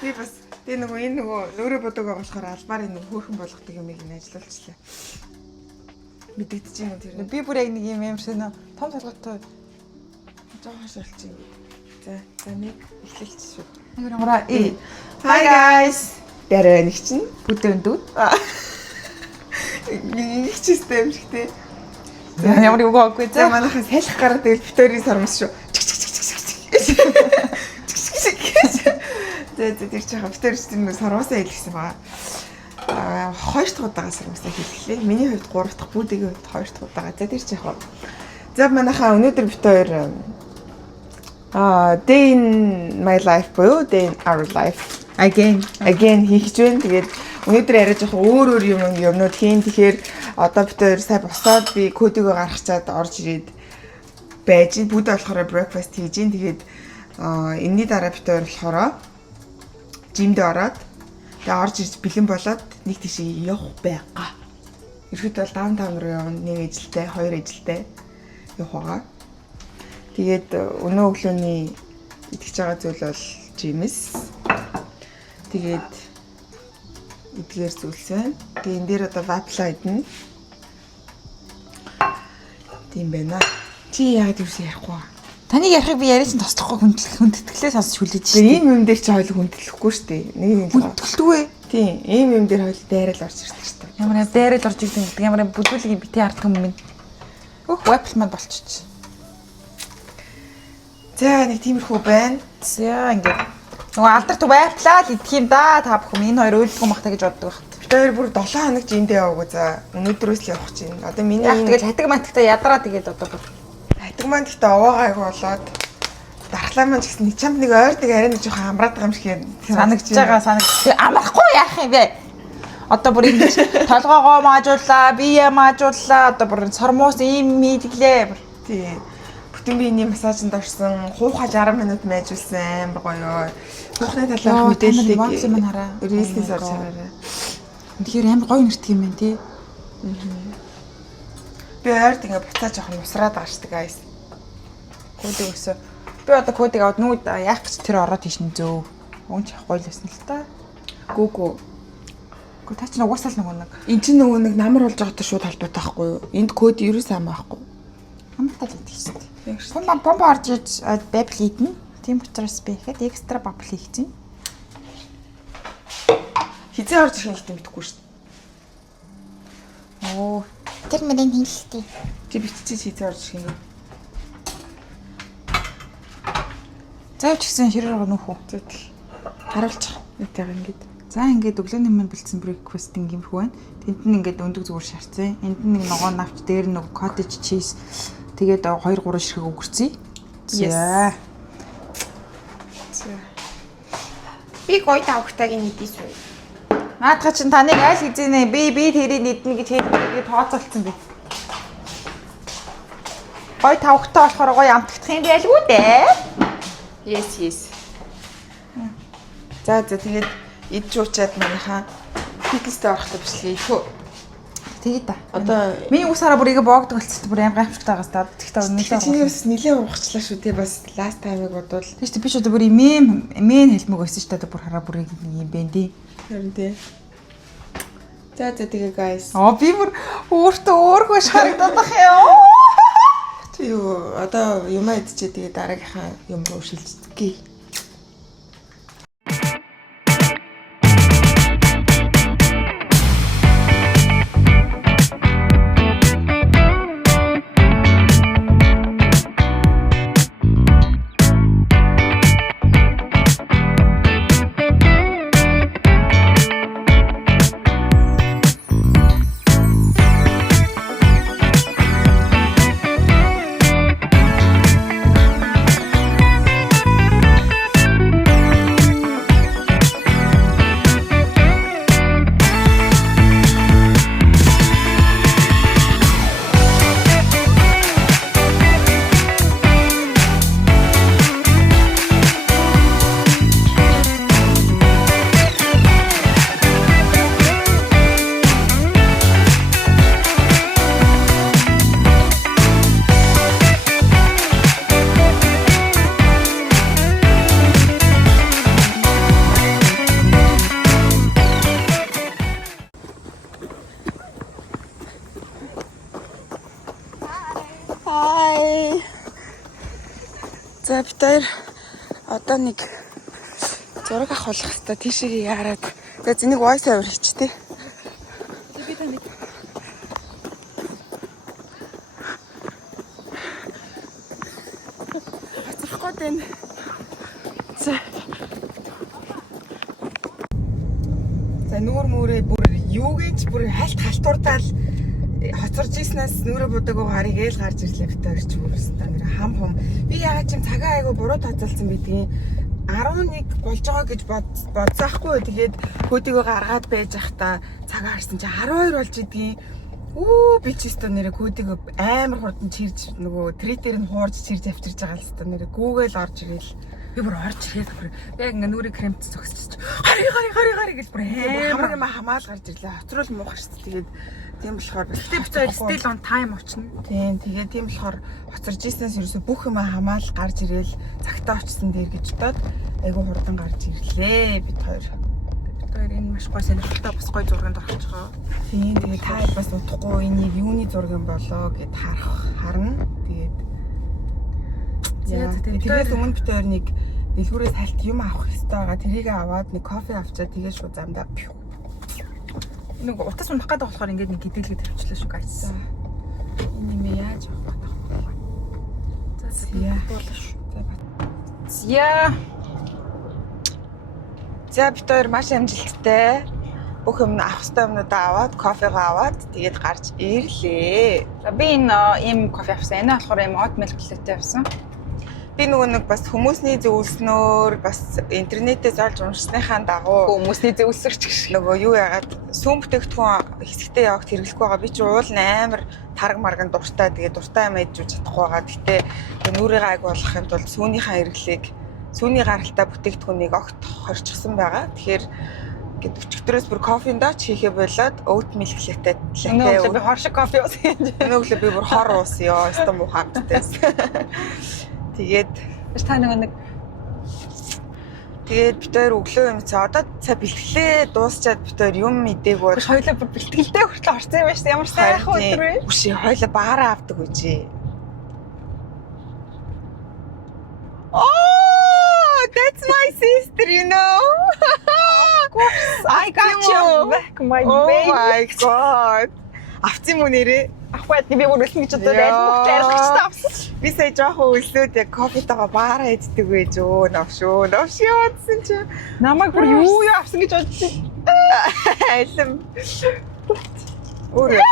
Би бас энэ өөрөө бодоогоо болохоор албаар энэ хөөрхөн болгодог юм ийг ажиллуулчихлаа. Мэдэгдэж юм тэр. Би бүр яг нэг юм сонио том толгойтой жоохон шалчих. За нэг эхлэлч шүү. нэг амраа Hi guys. Дараа нэг чинь бүдэн дүү. Нэг систем шигтэй. Ямар юу гоогүй За манайхан салхи гараад тэгэл битүүрийн сармс шүү. Тэр чихээ битүүрийн сармсаа хэлсэн байгаа. Хоёр дахь удаага сармсаа хэллээ. Миний хувьд 3 дахь, бүдгийн хувьд 2 дахь удаага. За тэр чихээ. За манайхаа өнөөдөр битүүр day in my life буюу day in our life again хийх гэж байна. Тэгээд өнөөдөр яриад явах өөр юмнууд хийн. Тэгэхээр одоо битүүр сая босоод би кодиго гаргачаад орж ирээд байж бүгд болохоор breakfast хийж гин. Тэгээд энэний дараа битүүр болохоор жимд ороод тэгээд орж ирж бэлэн болоод нэг тийшээ явах байгаа. Ирэхэд бол даунтаун руу явна. Нэг ээлжтэй, хоёр ээлжтэй явах байгаа. Тэгээд өнөө өглөөний идэж байгаа зүйл бол жимс. Тэгээд эдгээр зүйлс байна. Тэгээд энэ дээр одоо вафла идэнэ. Тийм байна. Чи яагаад юу ярихгүй? Таны ярихыг би яриач нь тослохгүй хүндэтгэлээ сонсч хүлээж шүү. Ийм юм дээр чи хоёул хүндэтлэхгүй шүү дээ. Нэг юм хүндэтгэлгүй. Тийм, ийм юм дээр хоёул дайрал орж ирдэг шүү дээ. Ямар дайрал орж ирдэг гэдэг ямар бүдүүлгийн бити ард юм минь. Вафл манд болчихчих. За нэг тиймэрхүү байна. За ингээд нөгөө алдарт вафлаа л идэх юм да та бүхэн энэ хоёр өөлдгөө махтаа гэж боддог байна. Тэр бүр 7 хоног жиндээ яваагүй за өнөөдрөөс л явах чинь. Одоо миний тэгэл хатаг мантагта ядраа тэгээд одоо бүр хатаг мантагта овоогайг болоод дархлаа маань ч гэсэн нэг чамд нэг ойр нэг арай нэг жоохон амраад байгаа юм шиг санагдаж байгаа амрахгүй яах юм бэ? Одоо бүр ингэж толгоогоо маажууллаа, бие маажууллаа, одоо бүр сормоос ийм мэдглээ. Тий. Бүтэн биений массажинд орсон, хуухай 60 минут майжуулсан амар гоё. Хуухны талаарх мэдээллийг максимум хараа. Рилсээс орж хараарай. Тэгэхээр амар гоё нэрт юм байна тий. Би ойрд ингээ буцаа жоохон усраад байгаа шүү дээ guys. Кодыг өсөө. Би одоо кодыг аваад нүүд яах гэж тэр ороод тийш нь зөө. Уун ч гоё л байсан л та. Гүгү. Та ч угаасаа л нэг. Энд чинь нөгөө нэг намар болж байгаа шууд холбоотой байхгүй юу? Энд код ерөөс ам байхгүй. Амтал гэдэг шүү дээ. Бомбо орж иж бабл хийдэн. Тийм учраас би ихэд экстра бабл хийх чинь. Хизээ орж ирэх юм мэдэхгүй шүү дээ. Оо, тэр мөрийн хэлэлтэй. Чи биччихээ хизээ орж ирэх юм. Заавч гисэн ширээр нөхөө. Зөв. Харуулчих. Нийтэйг ингээд. За ингээд өглөөний минь бэлдсэн breakfast ингээмхүү байна. Тэнд нь ингээд өндөг зүгээр шаарцсан. Энд нь нэг ногоон навч, дээр нэг cottage cheese. Тэгээд 2 3 ширхэг өгөрцөө. За. Би гоё тавхтагийн нэдийс үү. Наадах чинь таныг аль хизээ би тэрийг нэднэ гэж хэлээд тооцоолцсон би. Гоё тавхтаа болохоор гоё амтгах юм байлгүй дээ. Yes. За тэгээд идж уучаад манайхаа фитнестэй орохтой бичлээ. Тэгээд та. Одоо миний ус хараа бүр игээ боогддог болчихсон бүр амар гайхамшигтай байгаас та. Тэгтээ нэлээд чиний ус нэлээд ургачлаа шүү тий бас last time-ыг бодвол. Тийш би ч одоо бүр имэн хэлмэг байсан шүү дээ бүр хараа бүр юм бэ дээ. Харин тий. За тэгээ guys. Би бүр өөртөө өөргөө шарагдаад бах ёо. Чи юу одоо юм идчихээ тэгээ дараагийнхаа юм руу шилждэг. За бид хоёр одоо нэг зураг авах хэрэгтэй. Тийшээ яарад. За зэнийг voice over хийчтэй. Би таныг Хацрахгүй дээ. За нүүр мүрээ бүр юу гэж бүр халтуурдаал хоцорж ийснээс нүрэ будаг гарыг ээл гарч ирлээ бит хоёр ч бүрсэн та нэр хам хум. Би яагаад ч цагаан айгу буруу тооцоолсон бидгийн 11 болж байгаа гэж бодсаахгүй. Тэгээд хөдийгөө гаргаад байж захта цагаан харсан чи 12 болж идгийн. Үу би ч өстө нэрэ хөдийгөө амар хурдан чирж нөгөө тритээр нь хуурж чирж авчирж байгаа л өстө нэрэ гүүгээл орж ирэл. Би бүр орж ирээд бүр яг ингээ нүрийг кремт зогсчих. Хари гэж бүр хамаг юм хамаал гарч ирлээ. Хоцрол муу гарч тэгээд тийм болохоор Гэтэ бид хоёр still on time очно. Тийм тэгээд тийм болохоор хоцорж ийснээс ерөөсө бүх юм хамаал гарч ирээл цагтаа очсон дээр гэж бодоод айгу хурдан гарч ирлээ бид хоёр. Бид хоёр энэ маш гой сонирхолтой бас гой зурганд орж байгаа. Тийм тэгээд та бас утгагүй энийг юуны зураг юм болоо гэд харна. Тэгээд тэрээс өмнө бид хоёр нэг дэлгүүрээс хальт юм авах хэрэгтэй байгаа. Тэрийг аваад нэг кофе авчаад тэгээд шууд замдаа Нэг утас унах гэдэг болохоор ингээд нэг гидэлгээд тавьчлаа шүү guys. Энэ юм яаж авах вэ? За бид хоёр маш амжилттай бүх юм авах ёстой юмнуудаа аваад кофегаа аваад тэгээд гарч ирлээ. За би энэ ийм кофе авсан. Энэ болохоор ийм oat milk latte авсан. Би нөгөө нэг бас хүмүүсний зөвлснөөр бас интернетээс олж уншсныхаа дагуу Хүмүүсний зөвлөсөрч гэж нөгөө юу яагаад сүүн бүтээгдэхүүн хэсэгтээ явагт хэрэглэхгүй байгаа. Би ч уул амар тараг марган дуртай. Тэгээд дуртай юм ээж чадахгүй байгаа. Гэтэ нүрийг айг болгох юм бол сүүнийхээ хэрэглээг сүүний гаралтай бүтээгдэхүүнийг огт хорчихсан байгаа. Тэгэхээр гээд өчигдрөөс бүр кофендаа ч хийхэ болоод oat milk latte би хор шиг кофе уусан. Нөгөөглөө би бүр хор уусан ёо. Өстө муу хамтдаас. Тэгээд та нэг тэгээд бид хоёр өглөө юм цаа одоо цаа бэлтгэлээ дуусчаад бид хоёр юм мдээгүй. Хоёлаа бүр бэлтгэлтэй хүртэл орсон юм байна шүү. Ямар сайхан өдөр вэ? Үгүй хоёлаа баараа авдаг үжи. Oh, that's my sister, you know. Of course, I got you back, my baby. Oh my god. Авцсан юм уу нэрээ? Ахваад би бүр үлсэн гэж бодоод айлмагтай арилгачтай авсан. Би сая жоохон өлсөөд яг кофетойгоо баараа иддэг байж өө новшоодсэн чи. Намайг бүр юу авсан гэж бодсон. Айлм. Өөрөө.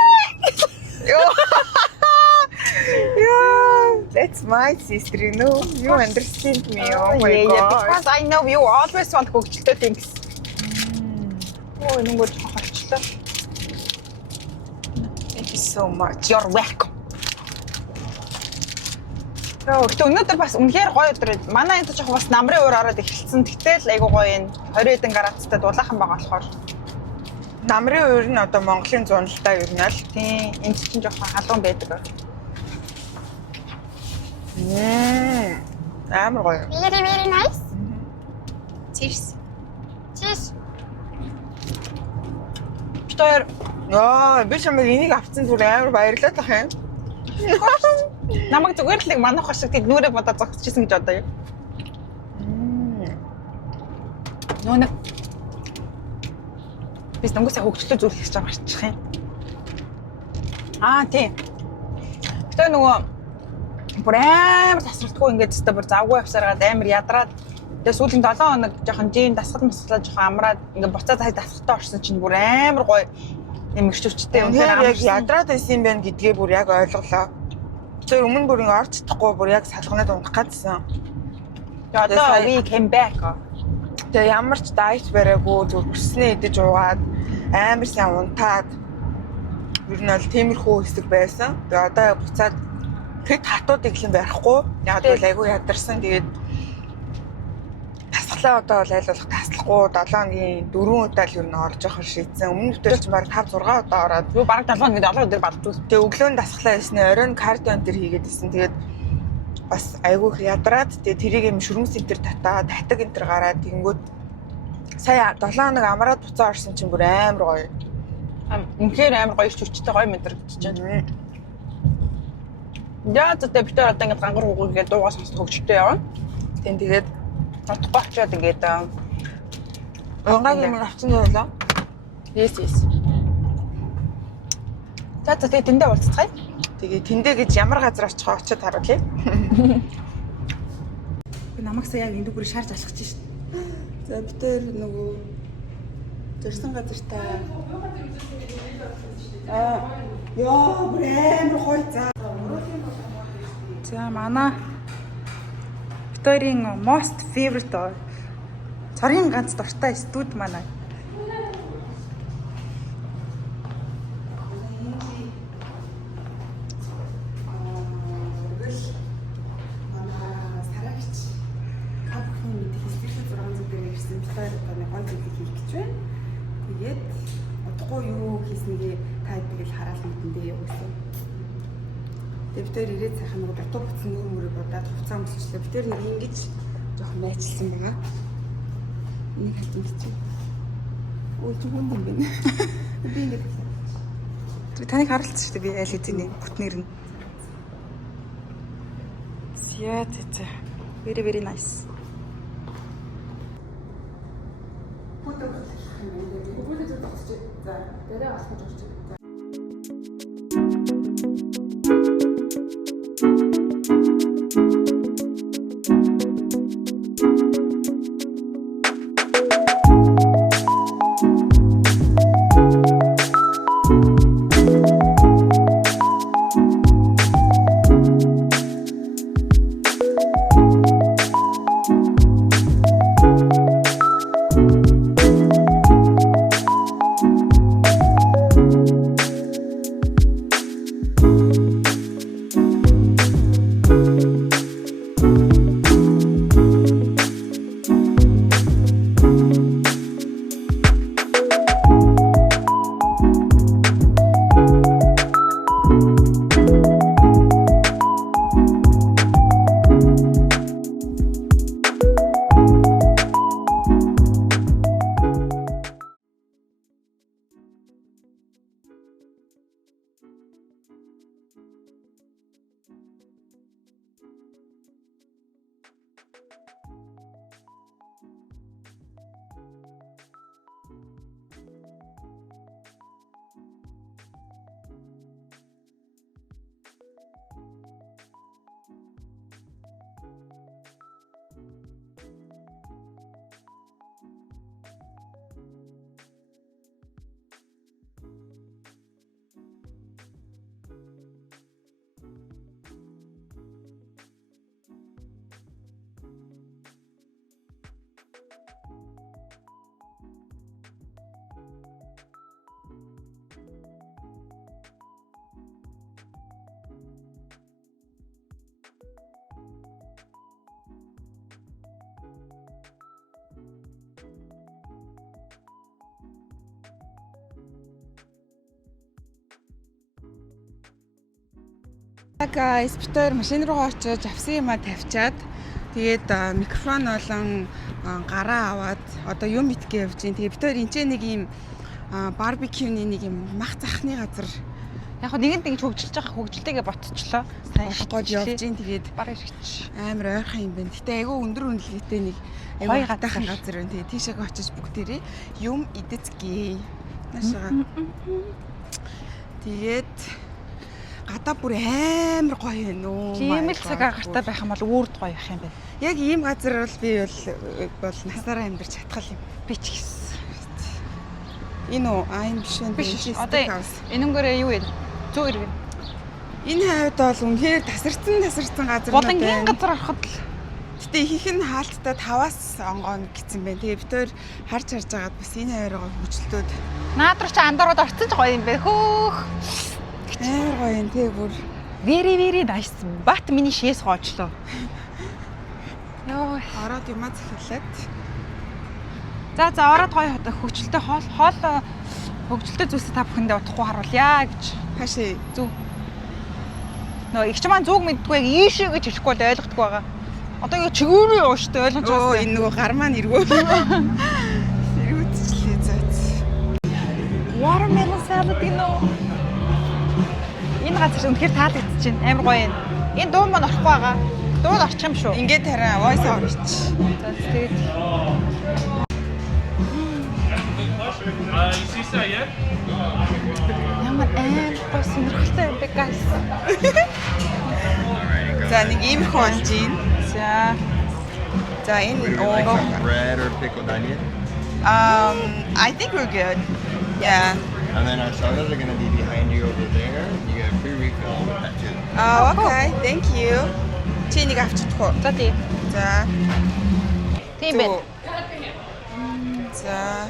Yeah, that's my sister, you know. You understand me. Oh my god. Because I know you always want хөгжилтэй things. Ой, нүгөө жоохон холчлоо. Thank you so much. You're welcome. Гэтэ өнөөдөр бас үнэхээр гоё өдөр. Манай энэ жоохон бас намрын уур ороод эхэлсэн. Тэгтэл айгу гоё энэ 20 хэдэн градустай дулаахан байгаа болохоор намрын уур нь одоо Монголын зуналтай ер нь л тийм энд чинь жоохон халуун байдаг. Амар гоё. Very nice. Cheers. Cheers. Битээр Би чамайг энийг авцсан зүгээр амар баярлалаа тах юм. намайг зүгээр л нэг манах шиг тийм нүрээ бодоод зогсчихсэн гэж одоо юу. Нөө Бид нөнгөсөө хөгжлөө зүйлэх гэж байгаа марчих юм. Тийм. Гэтэ нөгөө бүр амар тасралтгүй ингээд өстө бүр завгүй авсараад амар ядраад тэгээ сүүлийн 7 хоног жоохон жин дасгал маслаа жоохон амраад ингээд буцаад хай дасгалтаа орсон чинь бүр амар гоё юм ирчвчтэй үнээр яг ядраад байсан юм байна гэдгээ бүр яг ойлголоо. Тэр өмнө бүр ингээд орч чадахгүй бүр яг салганаад унах гадсан. Тэгээ одоо we came back. Тэгээ ямар ч дайт бариагүй зүгээр өснөө идэж уугаад амар сайн унтаад ер нь бол тиймэрхүү хэсэг байсан. Тэгээ одоо буцаад хэд хатуудыг л юм барихгүй. Яг л айгүй ядарсан. Тэгээд тасглаа одоо бол аль болох таслахгүй 7 хоногийн 4 удаа л ер нь орж явах шийдсэн. Өмнө өдөр чинь баг 5 6 удаа ороод баг 7 хоногийн 7 өдөр баддаг. Тэгээ өглөө нь тасглаа хийснэ. Оройн кардио энэ төр хийгээд исэн. Тэгээд бас айгүй их ядраад тэгээ тэрийг юм шүрмс энэ төр татаад татаг энэ төр гараад тэгэнгүүт сая 7 хоног амраад буцаа орсон чинь бүр амар гоё. Үнэхээр амар гоё ч хүчтэй гоё мэдрэгдэж байна. Яа зөтэй бид одоо ингээд гангар хуугыг ингээд дуугаа сонсох хөгжөлтэй явна. Тэгээд утгагүй очиод ингээд ангагийн минь авсан байлаа. Yes. За тэгээд тэндээ уулзцгаая. Тэгээ тэндээ гэж ямар газар очиод харуулъя. Би намайгсаа яг энэ дүгүрийг шаарж алхаж шít. За бид тэр нөгөө зөрсөн газартаа яа брэм хой за. За манай Victoria-ийн most favorite цорын ганц дуртай студ манай. Тэгээд удахгүй юу хийснийг та тэгэл хараал мэдэндээ юу гэсэн. Тэгээд битэр ирээд сайхан нөгөө дутуу буцсан мөрөөр бодоод хувцас өмсчлээ. Битэр нэг ингэж жоохон майчилсан байгаа. Энийг хатсан чи. Өө чи хүн юм бэ? Би ингэж Таныг харалцсан шүү дээ би аль хэдийн бүтнээр нь. Yeah, it's very nice. Guys, битэр машин руугаа очиж авсан юмаа тавьчаад тэгээд микрофон болон гараа аваад одоо юм итгэ явж гин. Тэгээд битэр энэ нэг юм барбекюны нэг юм мах захны газар Яг хөө нэгэнт ингэж хөгжилж байгаа хөгжилтэйгээ ботчлоо. сайн гоод явж гин. Тэгээд бараа ирч. амар ойрхон юм байна. Гэтэ айгүй өндөр үнэлгээтэй нэг Гоё гатайхан газар байна. Тэгээд тийшээ очиж бүгдээрээ юм идэцгээ. Наашаа. Тэгээд гадаа бүр амар гоё юм уу. Тийм л цаг агартаа байх юм бол үрд гоё байх юм байна. Яг ийм газар бол би бол насаараа амьдарч чадхал юм. Би ч гэсэн. Энэ үү? Энэ биш үү? Биш. Одоо энэнгээрээ юу вэ? Зүү иргэн. Энэ хавьд бол үнэхээр тасарсан газар Булангийн газар ороход л гэтээ ихэнх нь хаалттай 5-аас онгоон гэсэн байна. Тэгээ бид тээр харж байгаад бас энэ хавьроо хөжилтөөд наад руу ч андарууд орцсон ч гоё юм бэ. Хөөх. амар гоё юм тий бүр. Very nice. Бат миний шээс гоочлоо. Йоо, Ороод юмаа захиалаад. за ороод гоё хөвчлөлтэй хоол хөвчлөлтэй зүйлсээ та бүхэндээ утахгүй харуулъя гэж. Хаашаа Зүг. Нөө их ч маань зүг мэддгүй яг ийшээ гэж хэлэхгүй л ойлгохгүй байгаа. Одоо юу чигүүрээ ууштай ойлгож Оо байгаа. энэ нөгөө гар маань эргөө. Эргүүцлээ заац. Watermelon salad гинөө. Энэ газар үнэхээр таалагдчихэв. Амар гоё юм. Энэ дуу маань орохгүй байгаа. Дуу орчих юм шүү. Ингээд хараа voice over ич. За тэгээд ямар гой сонирхолтой юм бэ guys. За нэг иймхон жин. За Энэ Would you like some bread or pickled onion? I think we're good. Yeah. And then our sodas are gonna be behind you over there. You get a free refill with that too. Okay. Thank you. Чи нэг авчихдаг уу? за тий. За. Тийм байна. За.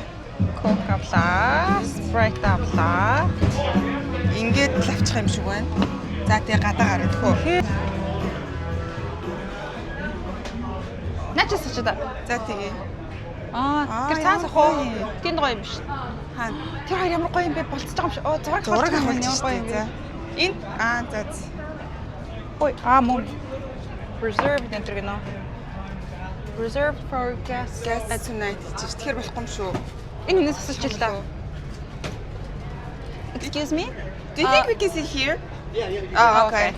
Coke авлаа. Sprite авлаа. Ингээд л авчих юм шиг байна. За тэгээ гадаа гараад хөө. Начис ч удаа. За тэгээ. Тэр цаас ах уу? Тэнд гоё юм биш. Хаана? Тэр хоёр ямар гоё юм бэ? Болцож байгаа юм шиг. Зураг Зураг авах авах ямар гоё юм бэ? за. Энэ за. Ой, мөн. Reserved энэ гэнэ. Reserved for guests That's tonight. Тэгэхээр болохгүй юм шүү. Энэ хүнээс асууж л та. Excuse me? Do you think we can sit here? Yeah. Okay.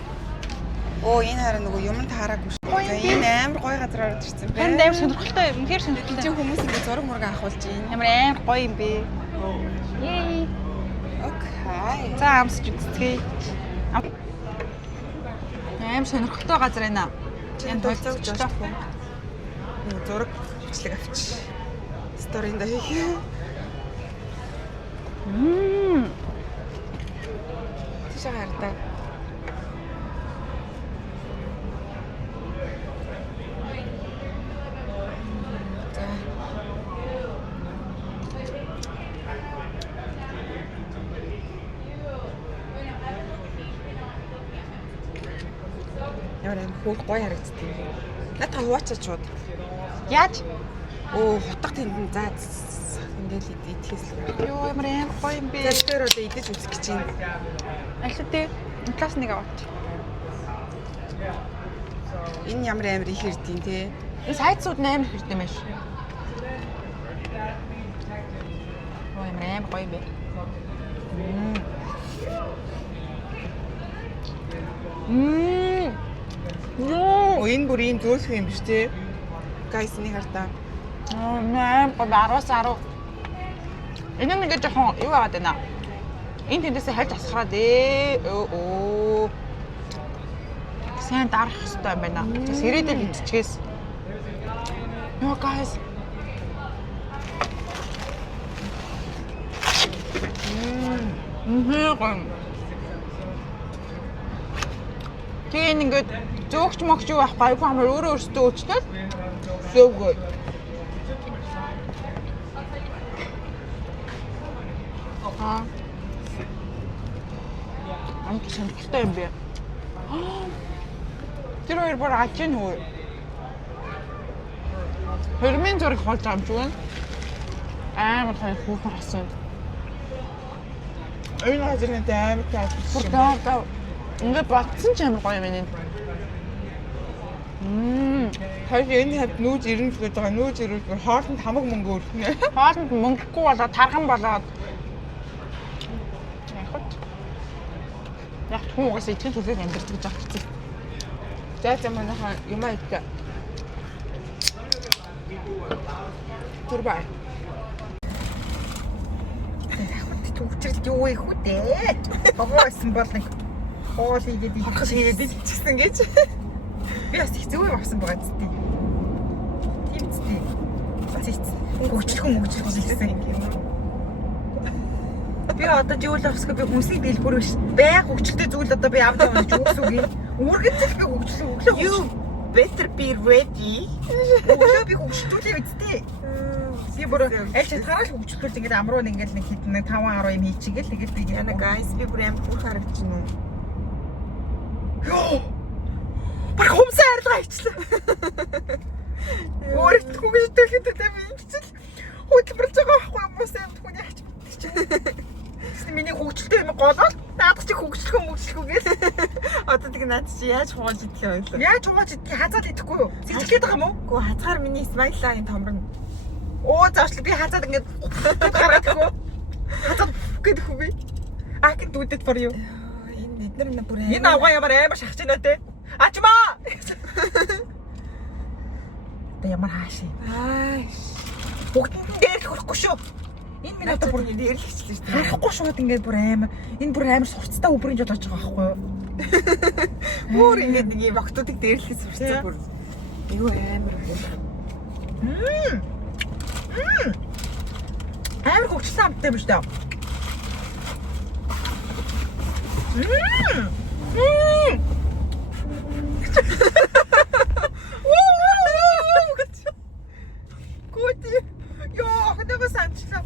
Энэ хараа нөгөө юм таараагүй шүү. Гоё юм. Энэ амар гоё газар орж ирсэн бэ. Харин амар сонирхолтой юм. Үнэхээр сонирхолтой. Чи хүмүүс ингэ зураг мураг авахулж байна. Ямар амар гоё юм бэ? Yay. Okay. За амсч үзтгий. Амар сонирхолтой газар байна. Энэ тулцаг жоо. Зураг бичлэг авч. Сторинда хийх. Тийш харагдаа. Ямар юм хөөх гоё харагддаг юм. Надад хуваачаач шууд. Яаж? Хутга тэнд заа ингээл идэхээс л. Йоо ямар амар гоё юм бэ? Тэр одоо идэж үзэх гэж байна. Аль тэ? Класс нэг аваач. Энэ ямар амар их хэрдийн те. Энэ сайдсууд амар хэрдэм байш. Ой амар гоё юм бэ. Энэ бүр ийм зөөлөх юм биш те. Guys нэг хартаа. Наа, гоо 10-аас 10. Энэ нэг жоохон юу аваад байна. Энэ тэндээсээ хальт асгараад сайн дарах хэрэгтэй юм байна. Сэрэдэл идчихээс. Yo guys. Тийм ингээд зөөгч мөгч юу байхгүй айгүй амар өөрөө өөртөө өөчтөл. So good. Амт сонирхолтой юм бэ. Тэр хоёр бүр ажин хөө. Хөрмийн зураг холж байгаа юм ч үгүй. Амар хай хүүхэн хасан. Энэ хажирны амар таа. Бүр даа. Ингээд батсан ч амар гоё юм энэ. Хаяг энэ хавд нүүж ирнэ гэж байгаа. Нүүж ирвэл хоолнд хамаг мөнгө өрхнэ. Хоолнд мөнгөгүй болоод тархан болоод. Яг түүгээс итгэн төлөв амьдэрдэг гэж авчихсан. За манайхан юм аа. Турбай. Төвчрэл юу их үдээ. Богоосон бол нэг хоол игээд идчихсэн гэж. Би бас их зөв авсан байгаа зү. Тийм зү. Хөгжлөхөн хэлсэн юм. Би одоо жиул авсгаа би хүнсний дэлбэр биш. Байг хөгжөлтэй зүйл одоо би авч явна гэж үгс үг юм. Үргэлжлэл би хөгжлөө өглөө. You better be ready. Өглөө би хөгжлүүлээ үсттэй. Би бүр аль шатгаараа л хөгжлүүл ингээд амруу ингээд нэг хитэн 5-10 юм хийчихгээл тэгээд би яна guys би бүр амар бүр харагдаж байна уу. Йоо. Баг хумсаа арилгаа хийчлээ. Өөрөөр хөгжөлтэй хэвээр би ингэчл хөдөлмөрлж байгаа байхгүй юм уу сайн түүний ач чинь. Миний хөгжөлтэй юм голоод наадах чи хөгжлөхөө гээл. Одоо тэг наад чи яаж хувааж идэхээ ойлоо. Яаж хувааж идэхээ хазаад идэхгүй юу? Сэтгэлээд байгаа юм уу? Гү хазгаар миний смайлаа энэ томрно. Заавчлаа би хазаад ингээд гаргаадаггүй. Хазаад гэдэхгүй би. I can do that for you. Энэ эднэр бүр энэ авгаа ямар амар шахаж байна те. Ачмаа. Тэ ямар хаашаа. Бүгдэнд дээр хөрөхгүй шүү. Энэ минь одоо бүр дээрлэгчлээ шүү дээ. харахгүй шууд ингээд бүр амар. Энэ бүр амар сурцтай үбрийн жол болж байгаа байхгүй юу? Бүр ингээд нэг юм октодыг дээрлэхээс сурцсан бүр. Айгу амар бүр. Амар хөвчлэн амттай биш дээ. Гүти. Яа, ханаа санчлаа.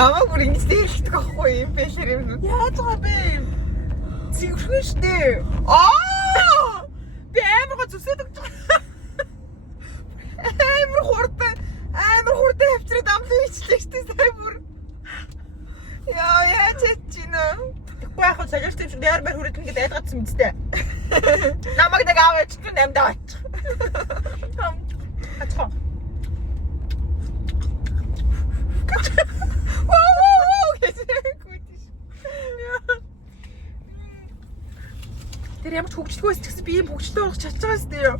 Мама бүр ингэж дээрлэх байхгүй юм бэлэр юм. Яаж байгаа бэ? Зигвэрхэн штэ. Би амар зүсээд өгч байгаа. Амар хурдан авчраад амлаа ичлээ штэ сая бүр. Яа яаж чичнэ. Тэгэхгүй яг солиорч юм шиг яар бай хүрээд ингээд айлгацсан мэдтэй. Намайг нэг аваач чи намдаа ач. Ачаа. Тэр ямар ч хөвчлгөөс ч гэсэн би юм хөвчлөө болох чадж байгаа юм дээ.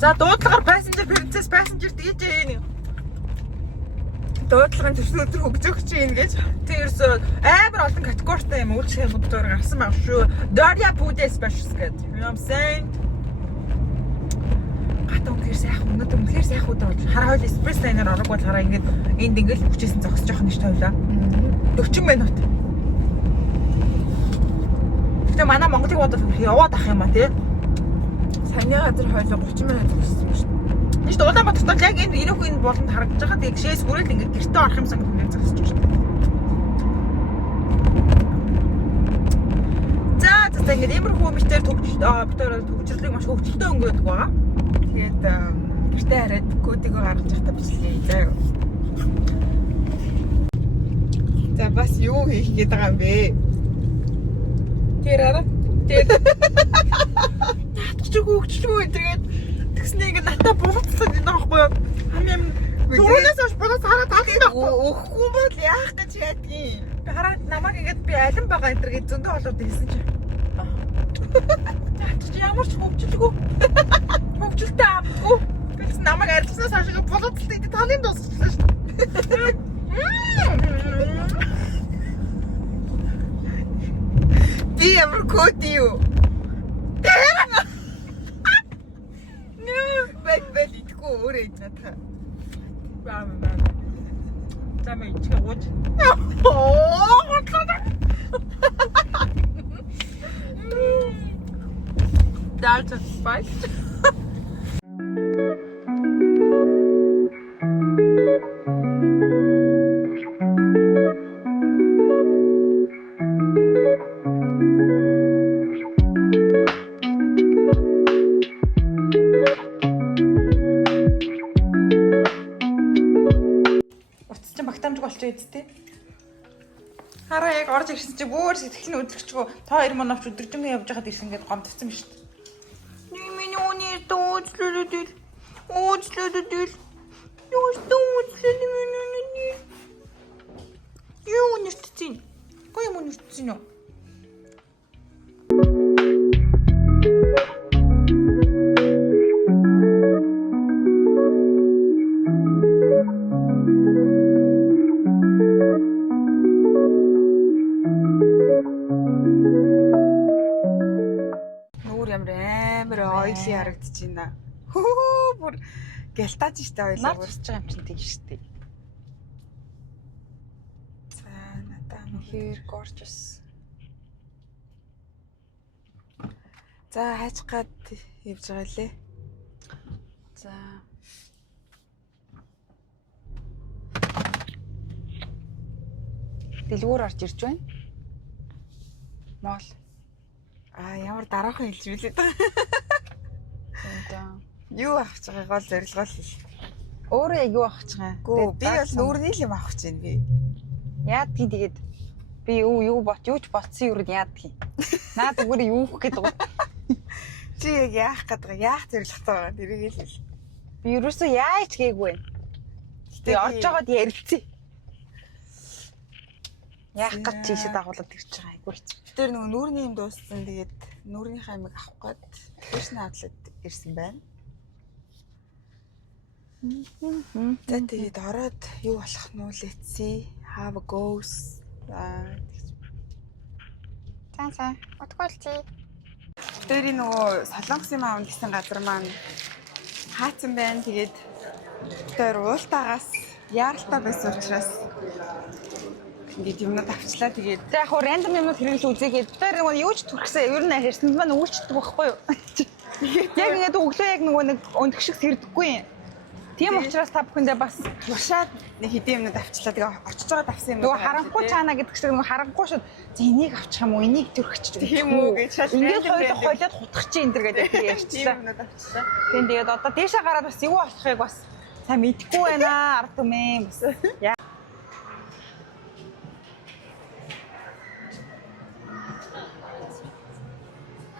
За дуудлагаар passenger princess passenger DJ-ийн Дуудлагын төслөөр хөгжөх чинь гэж. тэрс амар олон категоритой юм үйлчлэгийн боддоор гарсан баг шүү. Daria Pude specials гэдэг. You know what I'm saying? Гата үнэхээр сайхан өнөөдөр үнэхээр сайхан удаа болж хараа хойл эспрессо лайнаар орог болохоор ингээд энд ингээд хүчээсэн зогсож явах нь ш тойлоо. 40 минут. Гэтэ манай Монголыг бодоод яваад ах юм а тий. Саяны газар хойлоо 30 минут зогссон шүү. Нийт Улаанбаатарт яг энэ энэхүү энэ болонд харагдаж байгаа. Тэгээ гişээс хүрэл ингээд гэртээ орох юмсан ингээд зогсож байна. За ингээд иймэрхүү мэтээр төгжрлийг маш хөвчлөлтөө өнгөрөөдөг байгаа. Тэгээд гэртээ хараад кодыг гаргаж явахдаа бичлээ. Заа. За бас юу хийх гээд байгаа юм бэ? Тэр араа. Тэгээд хөвчлөө тэгээд тэгснээ ингээд натаа бууцсан энэ аахгүй юу? Хамгийн түрүүнээс хойш бодож хараад таалагдах. Өгөхгүй бол яах гэж яадгийн. Би хараад намайг ингээд би алин байгаа энэ гэж зөндөө болоод хэлсэн чи. Чи ямар ч хөвчлөгүй. Хөвчлөлтөө авахгүй. Бис намайг арилснаас хашиг болоод тэ талын дуусчихсан шүү. Би ямар код юу? Бэл идэггүй өөрөө идэх та. Баам. Замаа ичгээ гооч. That's a spice. Хараа яг орж ирсэн чи бүр сэтгэл нь өдрөгчгөө та хоёр манайч өдрөжмөө явж байхад ирсэн гэдээ гомдсон биз дээ. Миний өнөр дөөцлөдөд. Юу дөөцлөдөд. Юу нэртцэн. Гой юм нэртцэн юу? Харагдаж байна. Хөө бүр гялтааж штэ ойлоо. Нар тусч байгаа юм чинь тийм штэ. За надаа Here gorgeous. За хайж гад явж байгаа лээ. За. Дэлгүүр орж ирж байна. Моол. Ямар дараахан хэлж билээ. За. Юу авч байгааг бол зорилгоо хэл. Өөрөө яг юу авах гэж байгаа. Гүү би бол нүүрний л юм авах гэж байна би. Яадгийн тэгээд би юу юу ч болцсон юу яадгийн. Наад зүгээр юу гэх гэдэг вэ? Чи яг яах гэдэг яах зэрэглэхтэй байгаа тэрийг л хэл. Би ерөөсөө яач гээгүй. Би орж байгаад ярилцъя. Яах гэж тийшээ дагуулад ирж байгаа айгүй хэцүү. Тэр нөгөө нүүрний юм дууссан тэгээд нүүрнийхээ амиг авах гээд фэшн аутлет ирсэн байна. За тэгээд ороод юу болох нь вэ? Let's see how it goes. За. Утгуулчих. Тэрийн нөгөө солонгосын маавн гэсэн газар маань хаацсан байна. Тэгээд тэр уултаагаас яаралтай байсан учраас ингээд юмнууд авчлаа. Тэгээд За яг хуу рандом юмнууд хэрэглэж үзээгээд тэр нөгөө юу ч түрхсэн ер нь хэрсэнд маань үйлчлдэг байхгүй юу? Яг ингээд өглөө яг нөгөө нэг өндөх шиг сэрдэггүй юм. Тийм учраас та бүхэндээ бас туршаад нэг хэдийн юмнууд авчлаа. Тэгээ очиж байгаа тавсан юм. нөгөө харанхуй чаана гэдэг шиг нөгөө харанхуй шууд энийг авчих юм уу энийг төрөхч тийм үү гэж шал ингээд хойлоод хутгах чи энэ төр гэдэг тийм ярьчихлаа. юмнууд авчлаа. Тийм тэгээд одоо дээшээ гараад бас юу болохыг бас сайн мэдэхгүй байна ард түмэн бас.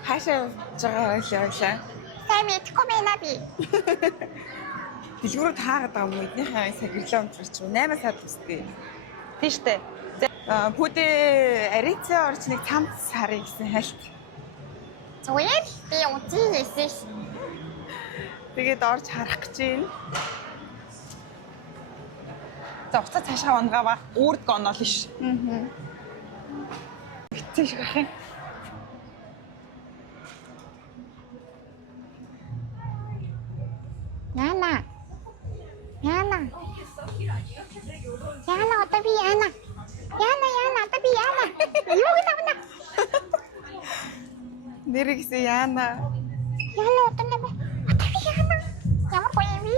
Хаашаа байгаа байлаа. Сайн мэдхгүй байна би. Дэлгүүрөө таагаад байгаа юм эднийхээ сагирлаа унтарч 8 сар төстэй. Тийм штэ. Пүдэ Арица орж нэг цамц сарын гэсэн хальт. Зүгээр би утсан хийсэн. Тэгээд орж харах гэж байна. За уцаа цаашаа унгааваа үрд гонол ш. Битсэн шиг ах юм. Яна одоо би Яна. Яна одоо би Яна. Юу гэдэг вэ? Нэрэгсэн Яна. Яна одоо би Яна. Ямар гоё юм бэ?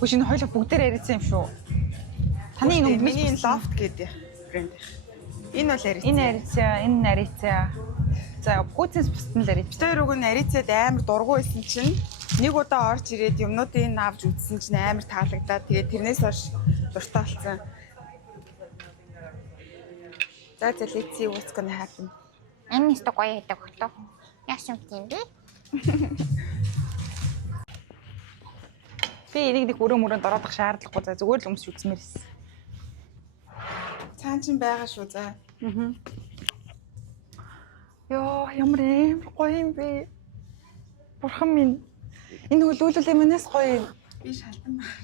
Бүш энэ хоёул бүгдээр яриадсан юм шүү. Таны энэ миний лофт гэдэг брэнд. Энэ бол Арица. Энэ Арица, энэ Арица. За бүгдээс бусдын л Арица. Тэр үг нь Арицад амар дургу байсан чинь нэг удаа орж ирээд юмнуудыг авч үзсэн чинь амар таалагдаад тэгээд тэрнээс хойш дуртай болсон. За let's see what's gonna happen. Энэ нэстэ гоё байдаг хөлөө. Яаш юм тийм бэ? Би энийг нэг өрөө дороодох шаардлагагүй за зүгээр л өмсч үзмээр байсан. Цаан чинь байгаа шүү за. Йоо ямар гоё юм бэ. Бурхан минь. Энэ хөлөөлөлөө манаас гоё юм. Би шалдан байна.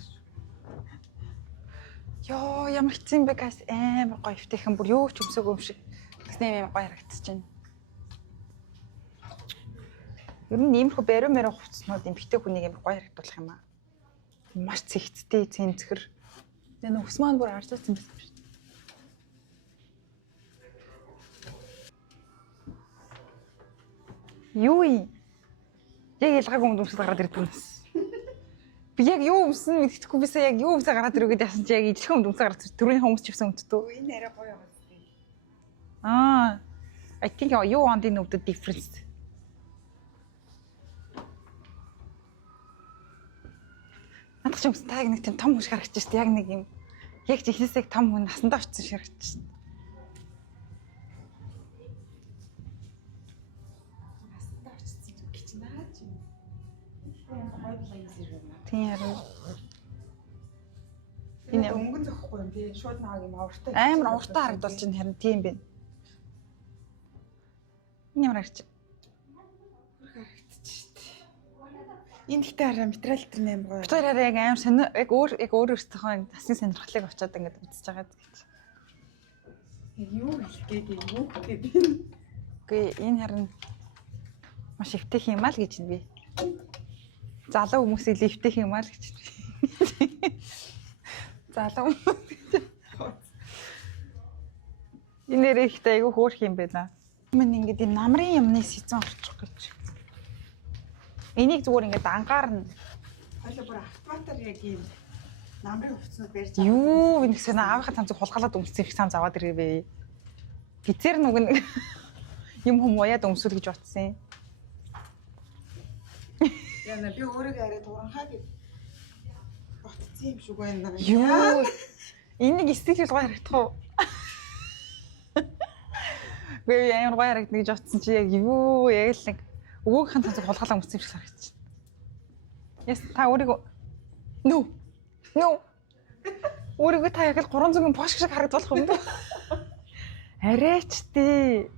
Йоо ямар хэцүү юм бэ гайс амар гоё өвтэйхэн бүр юу ч өмсөөгөө юм шиг. Бас нэм гоё харагдчихэж байна. Ер нь иймэрхүү бариу хувцснууд эмхтэй хүнийг амар гоё харагдуулах юм аа. Маш цэгцтэй, цэнцгэр. Энэ ус маань бүр арчсан юм байна шүү. Юу юм? Яг ялгаагүй өмсөд гараад ирдэг юм. Би яг юу өмсөн мэдчихгүй бисаа яг юу өмсө гараад ирэх гэдэг яасан чи яг ижлэх өмсө гараад төрийн хүмүүс ч гэсэн өмддөг. Энэ арай гоё байгаа зү. I think you want to know the difference. Надад ч юмсан таг нэг тийм том хүн шиг харагдаж шүү дээ. Яг нэг юм. Яг ч ихнээс яг том хүн насандаа очсон шиг харагдаж шүү дээ. Насандаа очсон зүг гэж наач юм. Ямар гоё болоо юм зэрэг. Тийм яруу. Энэ өнгөн зөхгүй юм тий. Шууд нааг юм авартай. Амар уртаа харагдуулж байна харин тийм байна. Энэ ямар харагч? Энэ ихтэй хараа материал тэр нэм гоё. Бид хоёр яг амар сонио яг өөр өөртөөхөө насны сонирхлыг авчаад ингээд үзэж байгаа гэж. Юу хэлэх гээд юу гэдэг. Үгүй энэ харин маш өвтөх юм аа л гэж би. Залуу хүмүүсийг лифтэх юм аа л гэж. Залуу. Энэ ихтэй айгүй хөөх юм байна. Мэн ингээд энэ намрын юмны сэцэн орчих гэж. Энийг зүгээр ингээд анхаарна. Хойло бүр автоматар яг юм намрын хувцснууд барьж Юу энэ гэсэн аавынхаа цамцыг хулгайлаад өмсөх их цамц аваад ирээ бэ. Гизээр нүг нэг юм хүм уяад өмсөл гэж утсан. Яна би өөрийгөө арай туранхаа гэж ботцсон юм шиг байна. Юу? Энийг стил гоё харагдах уу? Би ямар гоё харагдана гэж бодсон чи яг юу яг л нэг өвөөгийнхэн танцыг хулгайлаа өмссөн юм шиг харагдчих. Яс та өөрийгөө өөрийгөө та яг л 300-ын пош шиг харагдуулах юм даа. Арайч тий.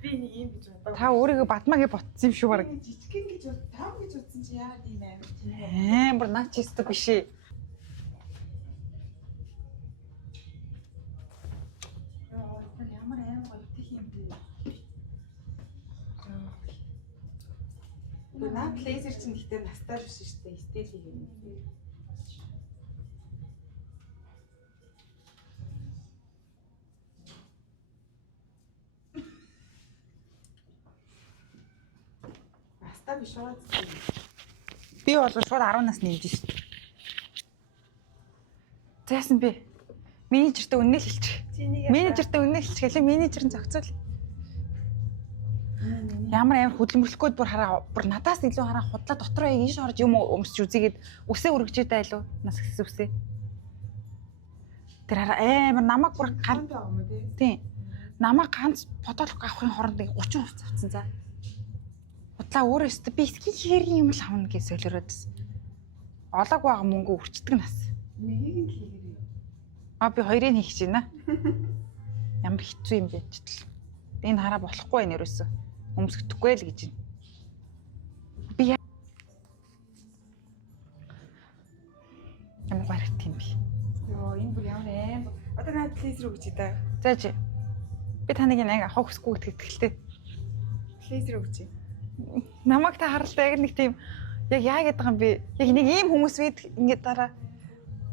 Би нэг юм гэж бодоо. Та өөрийгөө бадмагийн ботсон юм шүү баг. Жижигхэн гэж бод, таав гэж бодсон чи яагаад ийм амар тийм Бүр наа чи өстө биш ээ. ямар амар гоё их юм бэ. Наа плейзер чинь гэхдээ настай биш шүү дээ. Стил юм. Настай биш уу? Би бол шууд 10 нас нэмж шít. Зайсан би. Менежертэй үнэ л хэлчих. Менежертэй үнэ хэлчих гэлээ менежер нь зохицуул. Ямар амар хөдөлмөрлөхгүй бүр хараа бүр надаас илүү хараа худлаа дотроо яг ийш орж юм өмсч үзийгээд үсээ үргэжтэй айлуу нас ихсэн үсээ. Тэр хараа амар намайг бүр ганц байгаа юм тий. Тийм. Намайг ганц фотолог авахын хооронд 30% авцсан за. Худлаа өөрөө өстө би скин хэрэг юм л авна гэж солиороод. Олоог байгаа мөнгө үрчдэг нас. Нэгийг л хийгэрээ. Би хоёрыг хийх гэж байна. Ямар хэцүү юм бэ ч тэл. Энэ хараа болохгүй байна ерөөсөө. Өмсөхдөггүй л гэж байна. Би ямар гарах тийм би. Йоо, энэ бүр ямар аим. Одоо наад плейзер өгч идэ. За чи. Би таныг яг авах хүсэхгүй гэдэгт итгэлтэй. Плейзер өгч. Намайг та харалтай яг нэг тийм яг яа гэдэг юм би. Яг нэг ийм хүмүүс бид ингээд дараа